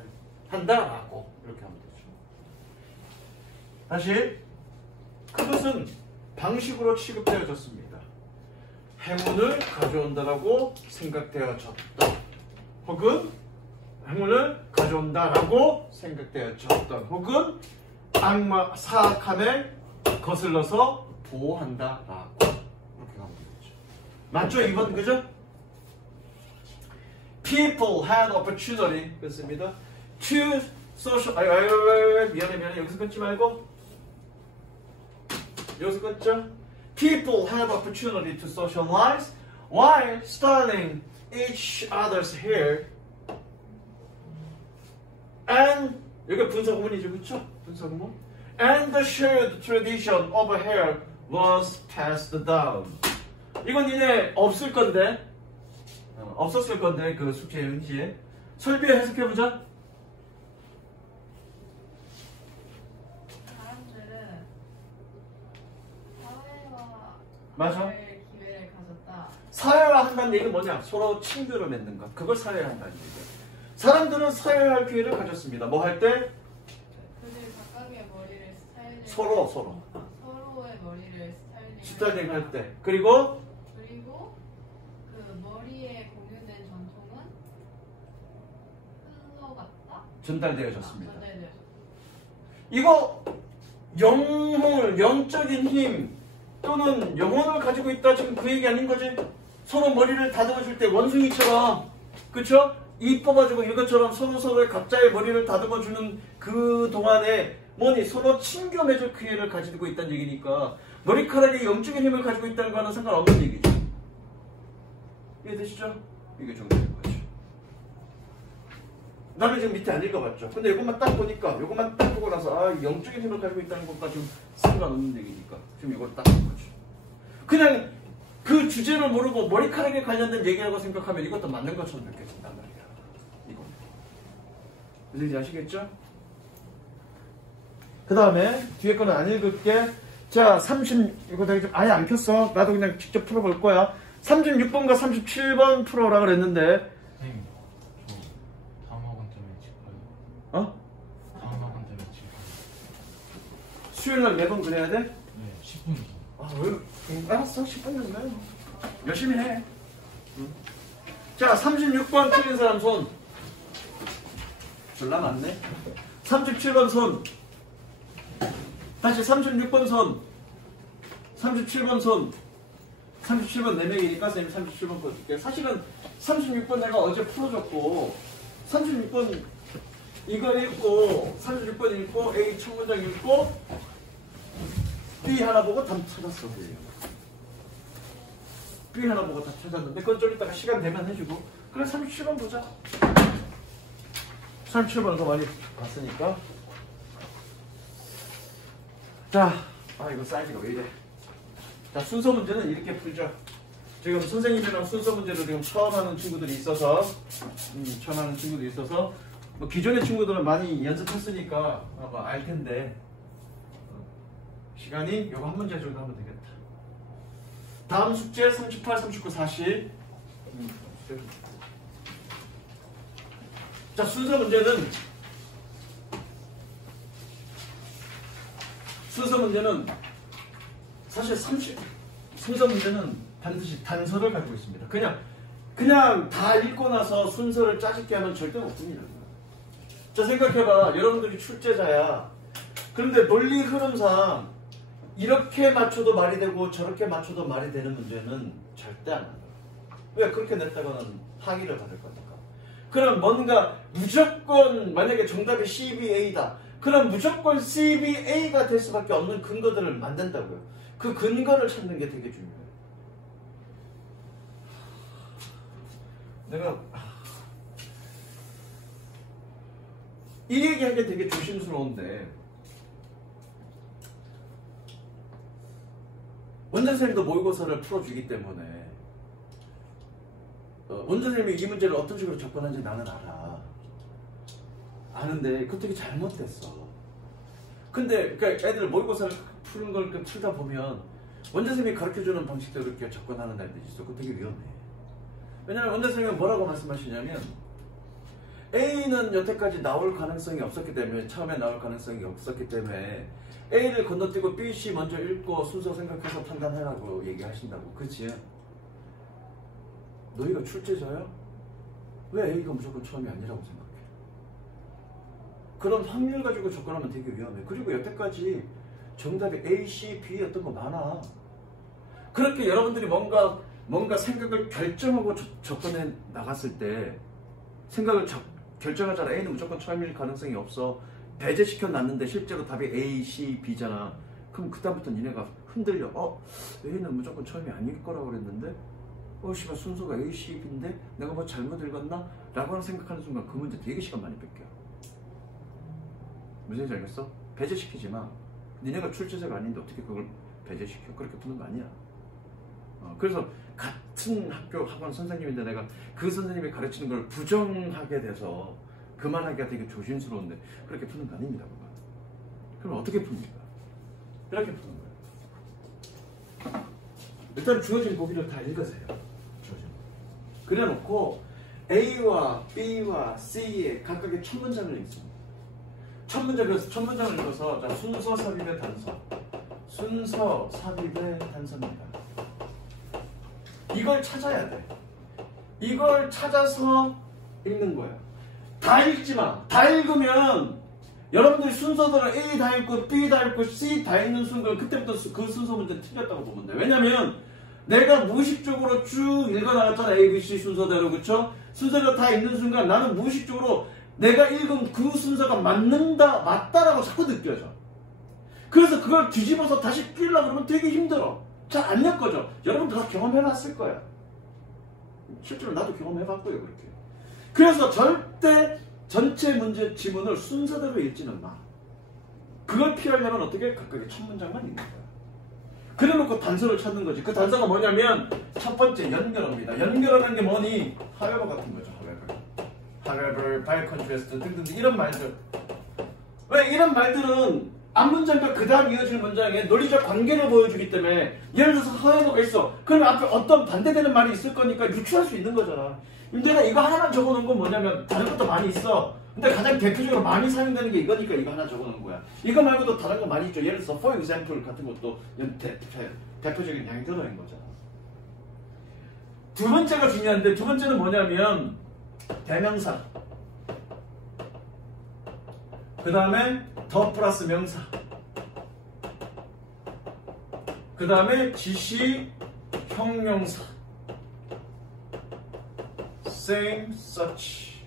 한다라고 이렇게 하면 되죠. 다시 그것은 방식으로 취급되어졌습니다. 행운을 가져온다라고 생각되어졌던 혹은 행운을 가져온다라고 생각되어졌던 혹은 악마 사악함에 거슬러서 보호한다라고 이렇게 하면 되겠죠. 맞죠? 이건 그죠? People had opportunity 그렇습니다. To social 미안해 여기서 끊지 말고 여기서 끊죠. People had opportunity to socialize while styling each other's hair and 여기 분사구문이죠, 그렇죠? 분사구문. And the shared tradition of hair was passed down. 이건 이제 없을 건데. 없었을 건데 그 숙제 응시에 설비에 해석해보자. 사람들은 사회와 맞아. 기회를 가졌다. 사회화 한다는 얘기는 뭐냐? 서로 친교를 맺는 것. 그걸 사회화 한다는 얘기야. 사람들은 사회화할 기회를 가졌습니다. 뭐 할 때? 그들 각각의 머리를 서로의 머리를 스타일링 할 때. 그리고 그 머리에 공유된 전통은 흘러갔다. 전달되어졌습니다. 전달되어졌다. 이거 영적인 힘 또는 영혼을 가지고 있다 지금 그 얘기 아닌 거지? 서로 머리를 다듬어줄 때 원숭이처럼 그쵸? 이 뽑아주고 이것처럼 서로의 각자의 머리를 다듬어주는 그 동안에 뭐니 서로 친교 맺을 기회를 가지고 있다는 얘기니까 머리카락에 영적인 힘을 가지고 있다는 거는 상관없는 얘기죠. 이해되시죠? 이게 정리된 거죠. 나는 지금 밑에 안 읽어봤죠. 근데 이것만 딱 보니까 이것만 딱 보고 나서 영적인 힘을 가지고 있다는 것과 지금 상관없는 얘기니까 지금 이걸 딱 본 거죠. 그냥 그 주제를 모르고 머리카락에 관련된 얘기라고 생각하면 이것도 맞는 것처럼 느껴진단 말이야. 이거. 무슨 얘기인지 아시겠죠? 그 다음에 뒤에 거는 안 읽을게. 자, 이거 내가 아예 안 켰어. 나도 그냥 직접 풀어볼 거야. 36번과 37번 풀어라 그랬는데 선생님 저 다음 학원 때문에 칠까요? 어? 다음 학원 때문에 칠까요? 수요일날 매번 그래야 돼? 네 10분 더. 알았어. 10분 정도 열심히 해. 자, 36번 틀린 사람 손. 졸라 많네. 37번 손. 다시 36번 손. 37번 손. 37번 4명이니까 선생님 37번 풀어줄게요. 사실은 36번 내가 어제 풀어줬고 36번 이거 읽고 36번 읽고 A 첫 문장 읽고 B 하나 보고 답 찾았어. B 하나 보고 답 찾았는데 그건 좀 이따가 시간 되면 해주고 그래 37번 보자. 37번 더 많이 봤으니까 자, 이거 사이즈가 왜 이래. 자, 순서 문제는 이렇게 풀죠. 지금 선생님이랑 순서 문제를 지금 처음 하는 친구들이 있어서 뭐 기존의 친구들은 많이 연습했으니까 아마 알 텐데 시간이 이거 한 문제 정도 하면 되겠다. 다음 숙제 38, 39, 40. 자, 순서 문제는 사실 순서 문제는 반드시 단서를 가지고 있습니다. 그냥 다 읽고 나서 순서를 짜집게 하면 절대 못 풉니다. 자, 생각해봐. 여러분들이 출제자야. 그런데 논리 흐름상 이렇게 맞춰도 말이 되고 저렇게 맞춰도 말이 되는 문제는 절대 안 한다. 왜? 그렇게 냈다가는 항의를 받을 거니까. 그럼 뭔가 무조건 만약에 정답이 CBA다. 그럼 무조건 CBA가 될 수밖에 없는 근거들을 만든다고요. 그 근거를 찾는 게 되게 중요해요. 내가 이 얘기하기 되게 조심스러운데 원장선생님도 모의고사를 풀어주기 때문에 원장선생님이 이 문제를 어떤 식으로 접근하는지 나는 아는데 그거 되게 잘못됐어. 근데 그러니까 애들 모의고사를 푸는 걸 풀다 보면 원장선생님이 가르쳐주는 방식대로 이렇게 접근하는 날들이 있어. 그거 되게 위험해. 왜냐면 원장선생님은 뭐라고 말씀하시냐면 A는 여태까지 나올 가능성이 없었기 때문에 처음에 나올 가능성이 없었기 때문에 A를 건너뛰고 B, C 먼저 읽고 순서 생각해서 판단하라고 얘기하신다고. 그치? 너희가 출제자야? 왜 A가 무조건 처음이 아니라고 생각해? 그런 확률 가지고 접근하면 되게 위험해. 그리고 여태까지 정답이 A, C, B였던 거 많아. 그렇게 여러분들이 뭔가 생각을 결정하고 접근해 나갔을 때 생각을 결정하잖아. A는 무조건 처음일 가능성이 없어. 배제시켜 놨는데 실제로 답이 A, C, B잖아. 그럼 그다음부터 니네가 흔들려. A는 무조건 처음이 아닐 거라고 그랬는데 씨발 순서가 A, C, B인데 내가 뭐 잘못 읽었나? 라고 생각하는 순간 그 문제 되게 시간 많이 뺏겨. 무슨 얘기인지 알겠어? 배제시키지 마. 니네가 출제자가 아닌데 어떻게 그걸 배제시켜? 그렇게 푸는 거 아니야. 그래서 같은 학원 선생님인데 내가 그 선생님이 가르치는 걸 부정하게 돼서 그만하기가 되게 조심스러운데 그렇게 푸는 거 아닙니다. 그럼 어떻게 풉니까? 이렇게 푸는 거예요. 일단 주어진 보기를 다 읽으세요. 그래 놓고 A와 B와 C의 각각의 첫 문장을 읽습니다. 첫 문장을 읽어서 자, 순서 삽입의 단서. 순서 삽입의 단서입니다. 이걸 찾아야 돼. 이걸 찾아서 읽는 거야. 다 읽지 마. 다 읽으면 여러분들이 순서대로 A 다 읽고 B 다 읽고 C 다 읽는 순간 그때부터 그 순서 문제 틀렸다고 보면 돼. 왜냐면 내가 무의식적으로 쭉 읽어나갔잖아. A, B, C 순서대로. 그쵸? 순서대로 다 읽는 순간 나는 무의식적으로 내가 읽은 그 순서가 맞다라고 자꾸 느껴져. 그래서 그걸 뒤집어서 다시 끼려고 그러면 되게 힘들어. 잘 안 엮어져. 여러분들 다 경험해봤을 거야. 실제로 나도 경험해봤고요. 그렇게. 그래서 절대 전체 문제 지문을 순서대로 읽지는 마. 그걸 피하려면 어떻게? 각각의 첫 문장만 읽는 거야. 그래놓고 단서를 찾는 거지. 그 단서가 뭐냐면 첫 번째 연결어입니다. 연결어라는 게 뭐니? however 같은 거죠. however, by contrast 등등 이런 말들. 왜? 이런 말들은 앞문장과 그 다음 이어질 문장에 논리적 관계를 보여주기 때문에 예를 들어서 however가 있어. 그러면 앞에 어떤 반대되는 말이 있을 거니까 유추할 수 있는 거잖아. 내가 이거 하나만 적어놓은 건 뭐냐면 다른 것도 많이 있어. 근데 가장 대표적으로 많이 사용되는 게 이거니까 이거 하나 적어놓은 거야. 이거 말고도 다른 거 많이 있죠. 예를 들어서 for example 같은 것도 대표적인 양이 들어있는 거잖아. 두 번째가 중요한데 두 번째는 뭐냐면 대명사. 그 다음에 더 플러스 명사. 그 다음에 지시 형용사. same, such.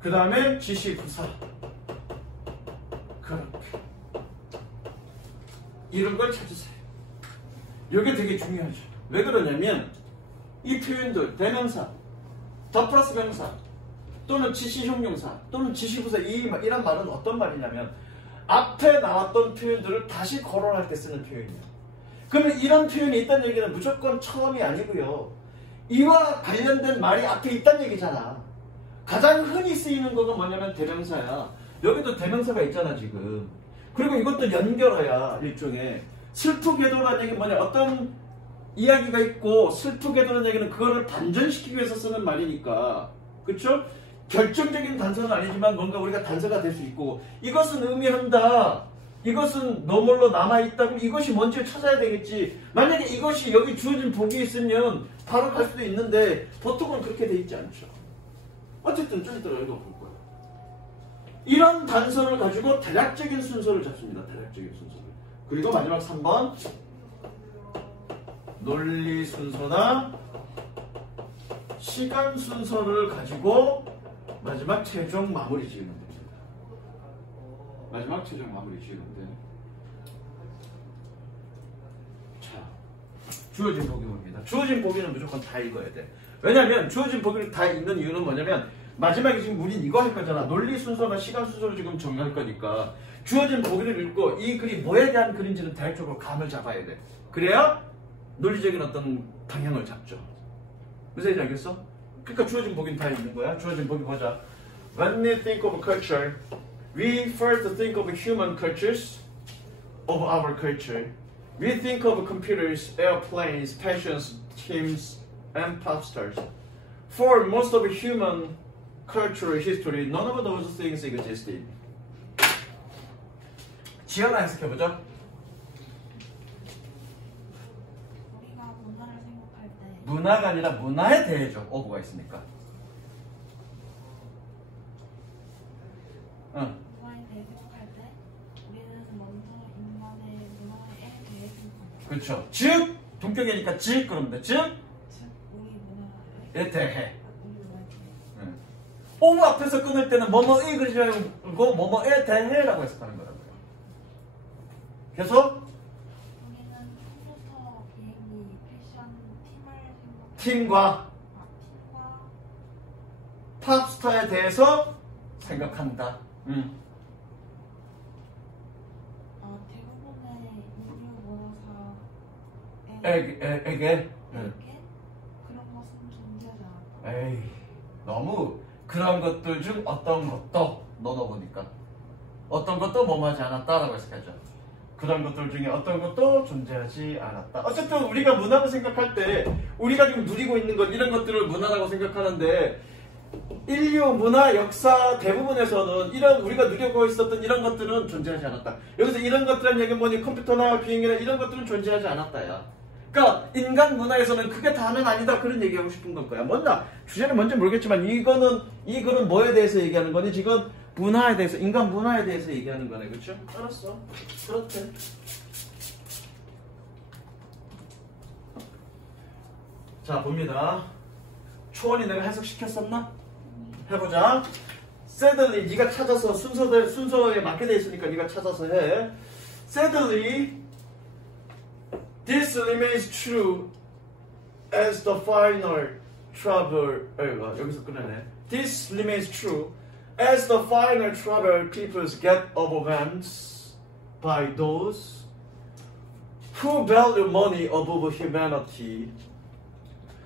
그 다음에 지시 부사. 그렇게. 이런 걸 찾으세요. 이게 되게 중요하죠. 왜 그러냐면 이 표현들 대명사, 더 플러스 명사 또는 지시 형용사 또는 지시 부사 이런 말은 어떤 말이냐면 앞에 나왔던 표현들을 다시 거론할 때 쓰는 표현이에요. 그러면 이런 표현이 있다는 얘기는 무조건 처음이 아니고요. 이와 관련된 말이 앞에 있다는 얘기잖아. 가장 흔히 쓰이는 거가 뭐냐면 대명사야. 여기도 대명사가 있잖아 지금. 그리고 이것도 연결어야. 일종의 슬프게도라는 얘기는 뭐냐, 어떤 이야기가 있고 슬프게도라는 얘기는 그거를 반전시키기 위해서 쓰는 말이니까, 그쵸? 결정적인 단서는 아니지만 뭔가 우리가 단서가 될 수 있고, 이것은 의미한다, 이것은 너물로 남아있다고, 이것이 뭔지 찾아야 되겠지. 만약에 이것이 여기 주어진 복이 있으면 바로 갈 수도 있는데 보통은 그렇게 돼 있지 않죠. 어쨌든 좀 이따가 읽어볼 거예요. 이런 단서를 가지고 대략적인 순서를 잡습니다. 대략적인 순서를. 그리고 마지막 3번 논리 순서나 시간 순서를 가지고 마지막 최종 마무리 지으면 됩니다. 마지막 최종 마무리 지으면 돼요. 자, 주어진 보기 봅니다. 주어진 보기는 무조건 다 읽어야 돼. 왜냐면 주어진 보기를 다 읽는 이유는 뭐냐면 마지막에 지금 우린 이거 할 거잖아. 논리 순서나 시간 순서를 지금 정리할 거니까 주어진 보기를 읽고 이 글이 뭐에 대한 글인지는 대략적으로 감을 잡아야 돼. 그래야 논리적인 어떤 방향을 잡죠. 무슨 얘기인지 알겠어? 그러니까 주어진 보기는 다 읽는 거야. 주어진 보기 보자. When we think of culture, we first think of human cultures of our culture. We think of computers, airplanes, passions, teams, and pop stars. For most of human cultural history, none of those things existed. 지연아 해석해보죠. 우리가 문화를 생각할 때 문화가 아니라 문화에 대해죠. 어부가 있으니까. 응. 문화에 대해 생각할 때 우리는 먼저 인간의 문화에 대해 생각합니다. 그렇죠. 즉 동격이니까 즉 그러면 돼. 즉 즉 우리 문화에 대해. 우리 문화에 대해 오브 앞에서 끊을 때는 뭐뭐이 그러지 말고 뭐뭐에 대해라고 해석하는 거라고요. 계속 우리는 컴퓨터, 비행기, 패션, 팀을 생각합니다. 팀과 팀과 팝스타에 대해서 생각한다. 대부분의 인류 문화사에 에게 그런 것은 존재하지 않았다. 에이 너무 그런 것들 중 어떤 것도 넣어보니까 어떤 것도 뭐뭐하지 않았다라고 해석하죠. 그런 것들 중에 어떤 것도 존재하지 않았다. 어쨌든 우리가 문화를 생각할 때 우리가 지금 누리고 있는 것 이런 것들을 문화라고 생각하는데 인류 문화 역사 대부분에서는 이런 우리가 누리고 있었던 이런 것들은 존재하지 않았다. 여기서 이런 것들은 얘기는 뭐니 컴퓨터나 비행기나 이런 것들은 존재하지 않았다야. 그러니까 인간 문화에서는 그게 다는 아니다 그런 얘기하고 싶은 걸 거야. 뭔가 주제는 뭔지 모르겠지만 이 글은 뭐에 대해서 얘기하는 거니? 지금 문화에 대해서, 인간 문화에 대해서 얘기하는 거네. 그렇죠? 알았어. 그렇대. 자, 봅니다. 초원이 내가 해석시켰었나? 해보자. Sadly, 네가 찾아서 순서에 맞게 돼 있으니까 네가 찾아서 해. Sadly, this remains true as the final trouble. 여기서 끝내네. This remains true as the final trouble peoples get overwhelmed by those who value money above humanity.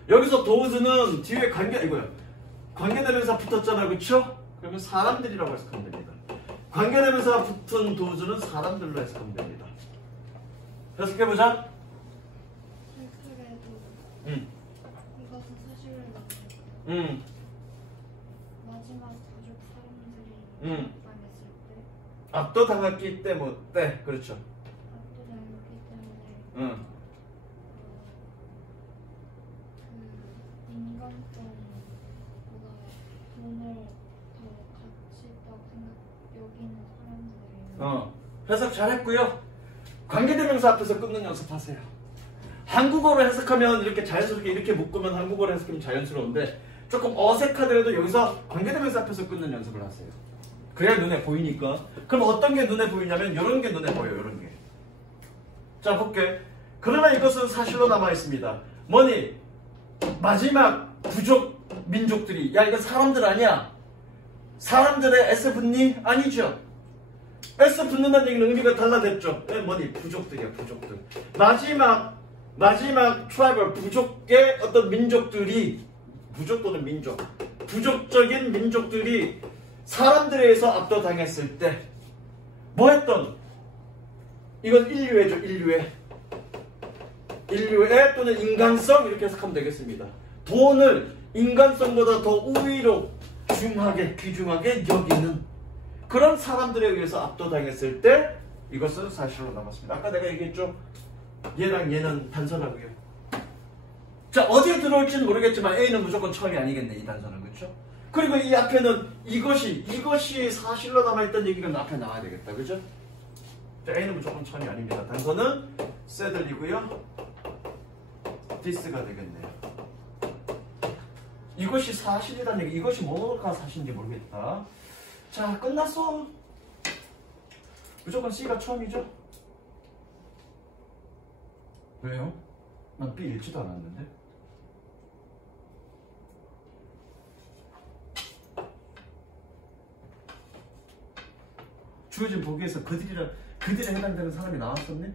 여기서 those는 뒤에 관계대명사 붙었잖아요. 그쵸? 그러면 사람들이라고 해석하면 됩니다. 관계대명사 붙은 those는 사람들로 해석하면 됩니다. 해석해보자. 실수래도 이것은 사실을 말해. 마지막 가족 사람들이 당했을 때 압도당했기 때문에 그렇죠. 압도당했기 때문에 그 인간성보다 돈을 더 여기 있는 사람들이 해석 잘했고요. 관계대명사 앞에서 끊는 연습하세요. 한국어로 해석하면 이렇게 자연스럽게 이렇게 묶으면 한국어로 해석하면 자연스러운데 조금 어색하더라도 여기서 관계대명사 앞에서 끊는 연습을 하세요. 그래야 눈에 보이니까. 그럼 어떤 게 눈에 보이냐면 이런 게 눈에 보여요. 이런 게. 자 볼게. 그러나 이것은 사실로 남아있습니다. 뭐니? 마지막 부족 민족들이 야 이건 사람들 아니야. 사람들의 S 붙니? 아니죠. S 붙는다는 얘기는 의미가 달라졌죠. 뭐니? 부족들이야. 부족들. 마지막 트라이벌 부족의 어떤 민족들이 부족 또는 민족 부족적인 민족들이 사람들에 의해서 압도당했을 때 뭐 했던? 이건 인류애죠. 인류애 또는 인간성 이렇게 해석하면 되겠습니다. 돈을 인간성보다 더 우위로 귀중하게 여기는 그런 사람들에 의해서 압도당했을 때 이것은 사실로 남았습니다. 아까 내가 얘기했죠. 얘랑 얘는 단서라고요. 자 어디에 들어올지는 모르겠지만 A는 무조건 처음이 아니겠네. 이 단서는. 그렇죠? 그리고 이 앞에는 이것이 사실로 남아있던 얘기가 앞에 나와야 되겠다. 그죠? 자, A는 무조건 처음이 아닙니다. 단서는 saddle이고요. this가 되겠네요. 이것이 사실이라는 얘기. 이것이 뭐가 사실인지 모르겠다. 자, 끝났어. 무조건 C가 처음이죠? 왜요? 난 B 읽지도 않았는데. 주어진 보기에서 그들에 해당되는 사람이 나왔었네?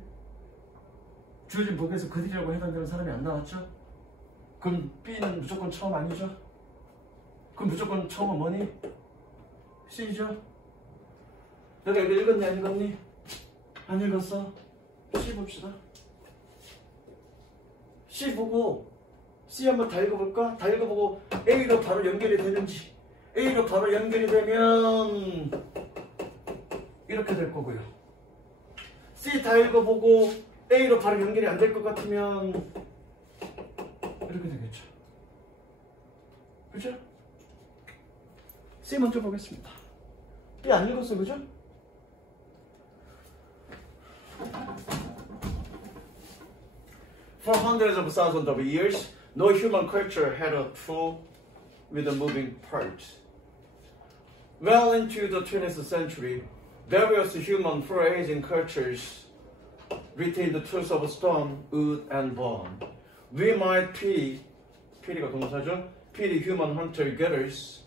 주어진 보기에서 그들이라고 해당되는 사람이 안 나왔죠? 그럼 B는 무조건 처음 아니죠? 그럼 무조건 처음은 뭐니? C죠? 내가 이거 읽었니 안 읽었니? 안 읽었어? C 봅시다. C 보고 C 한번 다 읽어볼까? 다 읽어보고 A로 바로 연결이 되는지 A로 바로 연결이 되면 이렇게 될 거고요. C 다 읽어보고 A로 바로 연결이 안 될 것 같으면 이렇게 되겠죠. 그죠? C 먼저 보겠습니다. B 안 읽었어요. 그죠? For hundreds of thousands of years, no human culture had a tool with a moving part. Well into the 20th century, various human foraging cultures retained the tools of stone, wood, and bone. We might pity,가 동사죠? pity human hunter-gatherers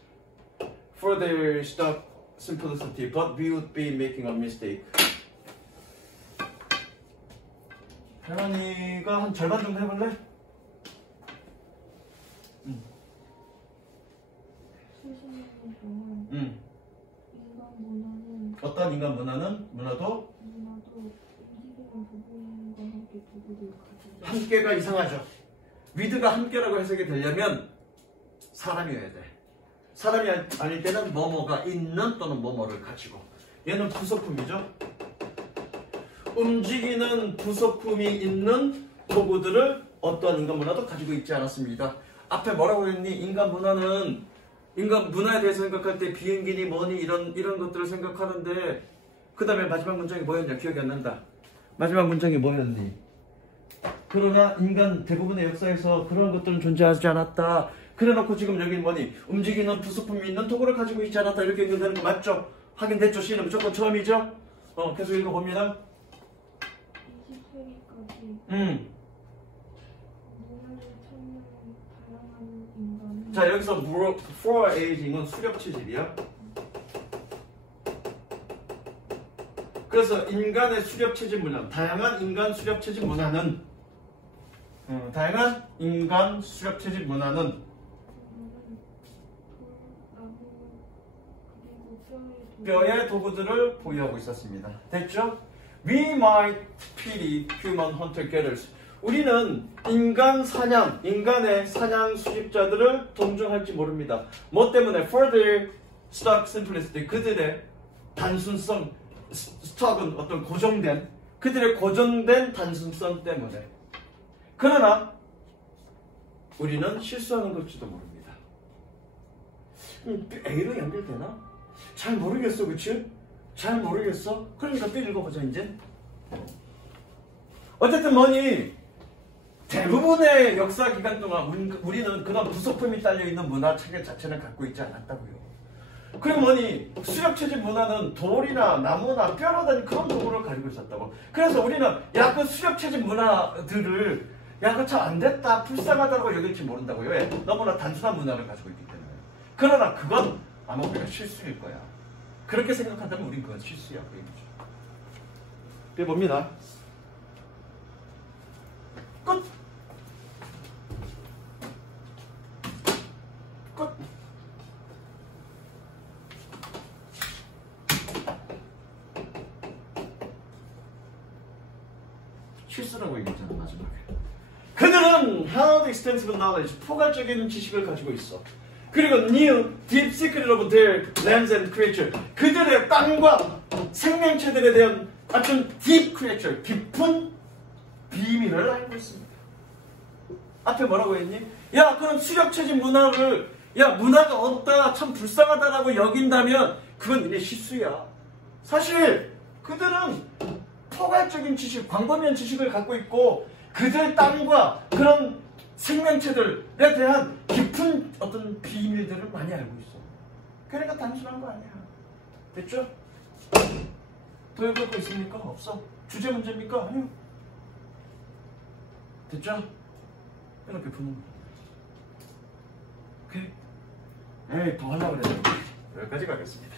for their stock simplicity, but we would be making a mistake. 혜원이가 한 절반 정도 해볼래? 수십 년 동안 인간 문화는 어떤 인간 문화도 움직이는 부분과 함께 도구를 가지고 함께가 이상하죠. 위드가 함께라고 해석이 되려면 사람이어야 돼. 사람이 아닐 때는 뭐뭐가 있는 또는 뭐뭐를 가지고. 얘는 부속품이죠. 움직이는 부속품이 있는 도구들을 어떠한 인간 문화도 가지고 있지 않았습니다. 앞에 뭐라고 했니? 인간 문화에 대해서 생각할 때 비행기니 뭐니 이런 것들을 생각하는데 그 다음에 마지막 문장이 뭐였냐? 기억이 안 난다. 마지막 문장이 뭐였니? 그러나 인간 대부분의 역사에서 그런 것들은 존재하지 않았다. 그래놓고 지금 여기 뭐니? 움직이는 부속품이 있는 도구를 가지고 있지 않았다. 이렇게 연결되는 거 맞죠? 확인됐죠? C는 무조건 처음이죠? 계속 읽어봅니다. 20세기까지 문화를 찾는 다양한 인간은 자, 여기서 foraging은 수렵 채집이야. 그래서 인간의 수렵 채집 문화, 다양한 인간 수렵 채집 문화는 뼈의 도구들을 보유하고 있었습니다. 됐죠? We might pity human hunter-gatherers. 우리는 인간의 사냥 수집자들을 동정할지 모릅니다. 뭐 때문에? For their stock simplicity. 그들의 단순성, stock은 어떤 그들의 고정된 단순성 때문에. 그러나 우리는 실수하는 걸지도 모릅니다. A로 연결되나? 잘 모르겠어, 그치? 잘 모르겠어? 그러니까 또 읽어보자, 이제. 어쨌든 뭐니, 대부분의 역사 기간 동안 우리는 그런 부속품이 딸려있는 문화 체계 자체는 갖고 있지 않았다고요. 그리고 뭐니, 수렵채집 문화는 돌이나 나무나 뼈로 된 그런 도구를 가지고 있었다고. 그래서 우리는 야, 그 수렵채집 문화들을 야, 그거 참 안 됐다, 불쌍하다고 여길지 모른다고요. 왜? 너무나 단순한 문화를 가지고 있기 때문에. 그러나 그건 아마 우리가 실수일 거야. 그렇게 생각한다면 우린 그건 실수야. 그 얘기죠. 그게 뭡니다. 끝! 끝! 실수라고 얘기했잖아, 마지막에. 그들은 held extensive knowledge, 포괄적인 지식을 가지고 있어. 그리고 knew deep secret of their lands and creature. 그들의 땅과 생명체들에 대한 아주 deep creature, 깊은 비밀을 알고 있습니다. 앞에 뭐라고 했니? 야, 그럼 수렵채집 문화를, 야, 문화가 없다, 참 불쌍하다라고 여긴다면 그건 니네 실수야. 사실 그들은 포괄적인 지식, 광범위한 지식을 갖고 있고 그들 땅과 그런 생명체들에 대한 깊은 어떤 비밀들을 많이 알고 있어. 그러니까 단순한 거 아니야. 됐죠? 더 읽을 거 있습니까? 없어. 주제 문제입니까? 아니요. 됐죠? 이렇게 푸는 거. 오케이? 에이, 더 하려고 그랬는데 여기까지 가겠습니다.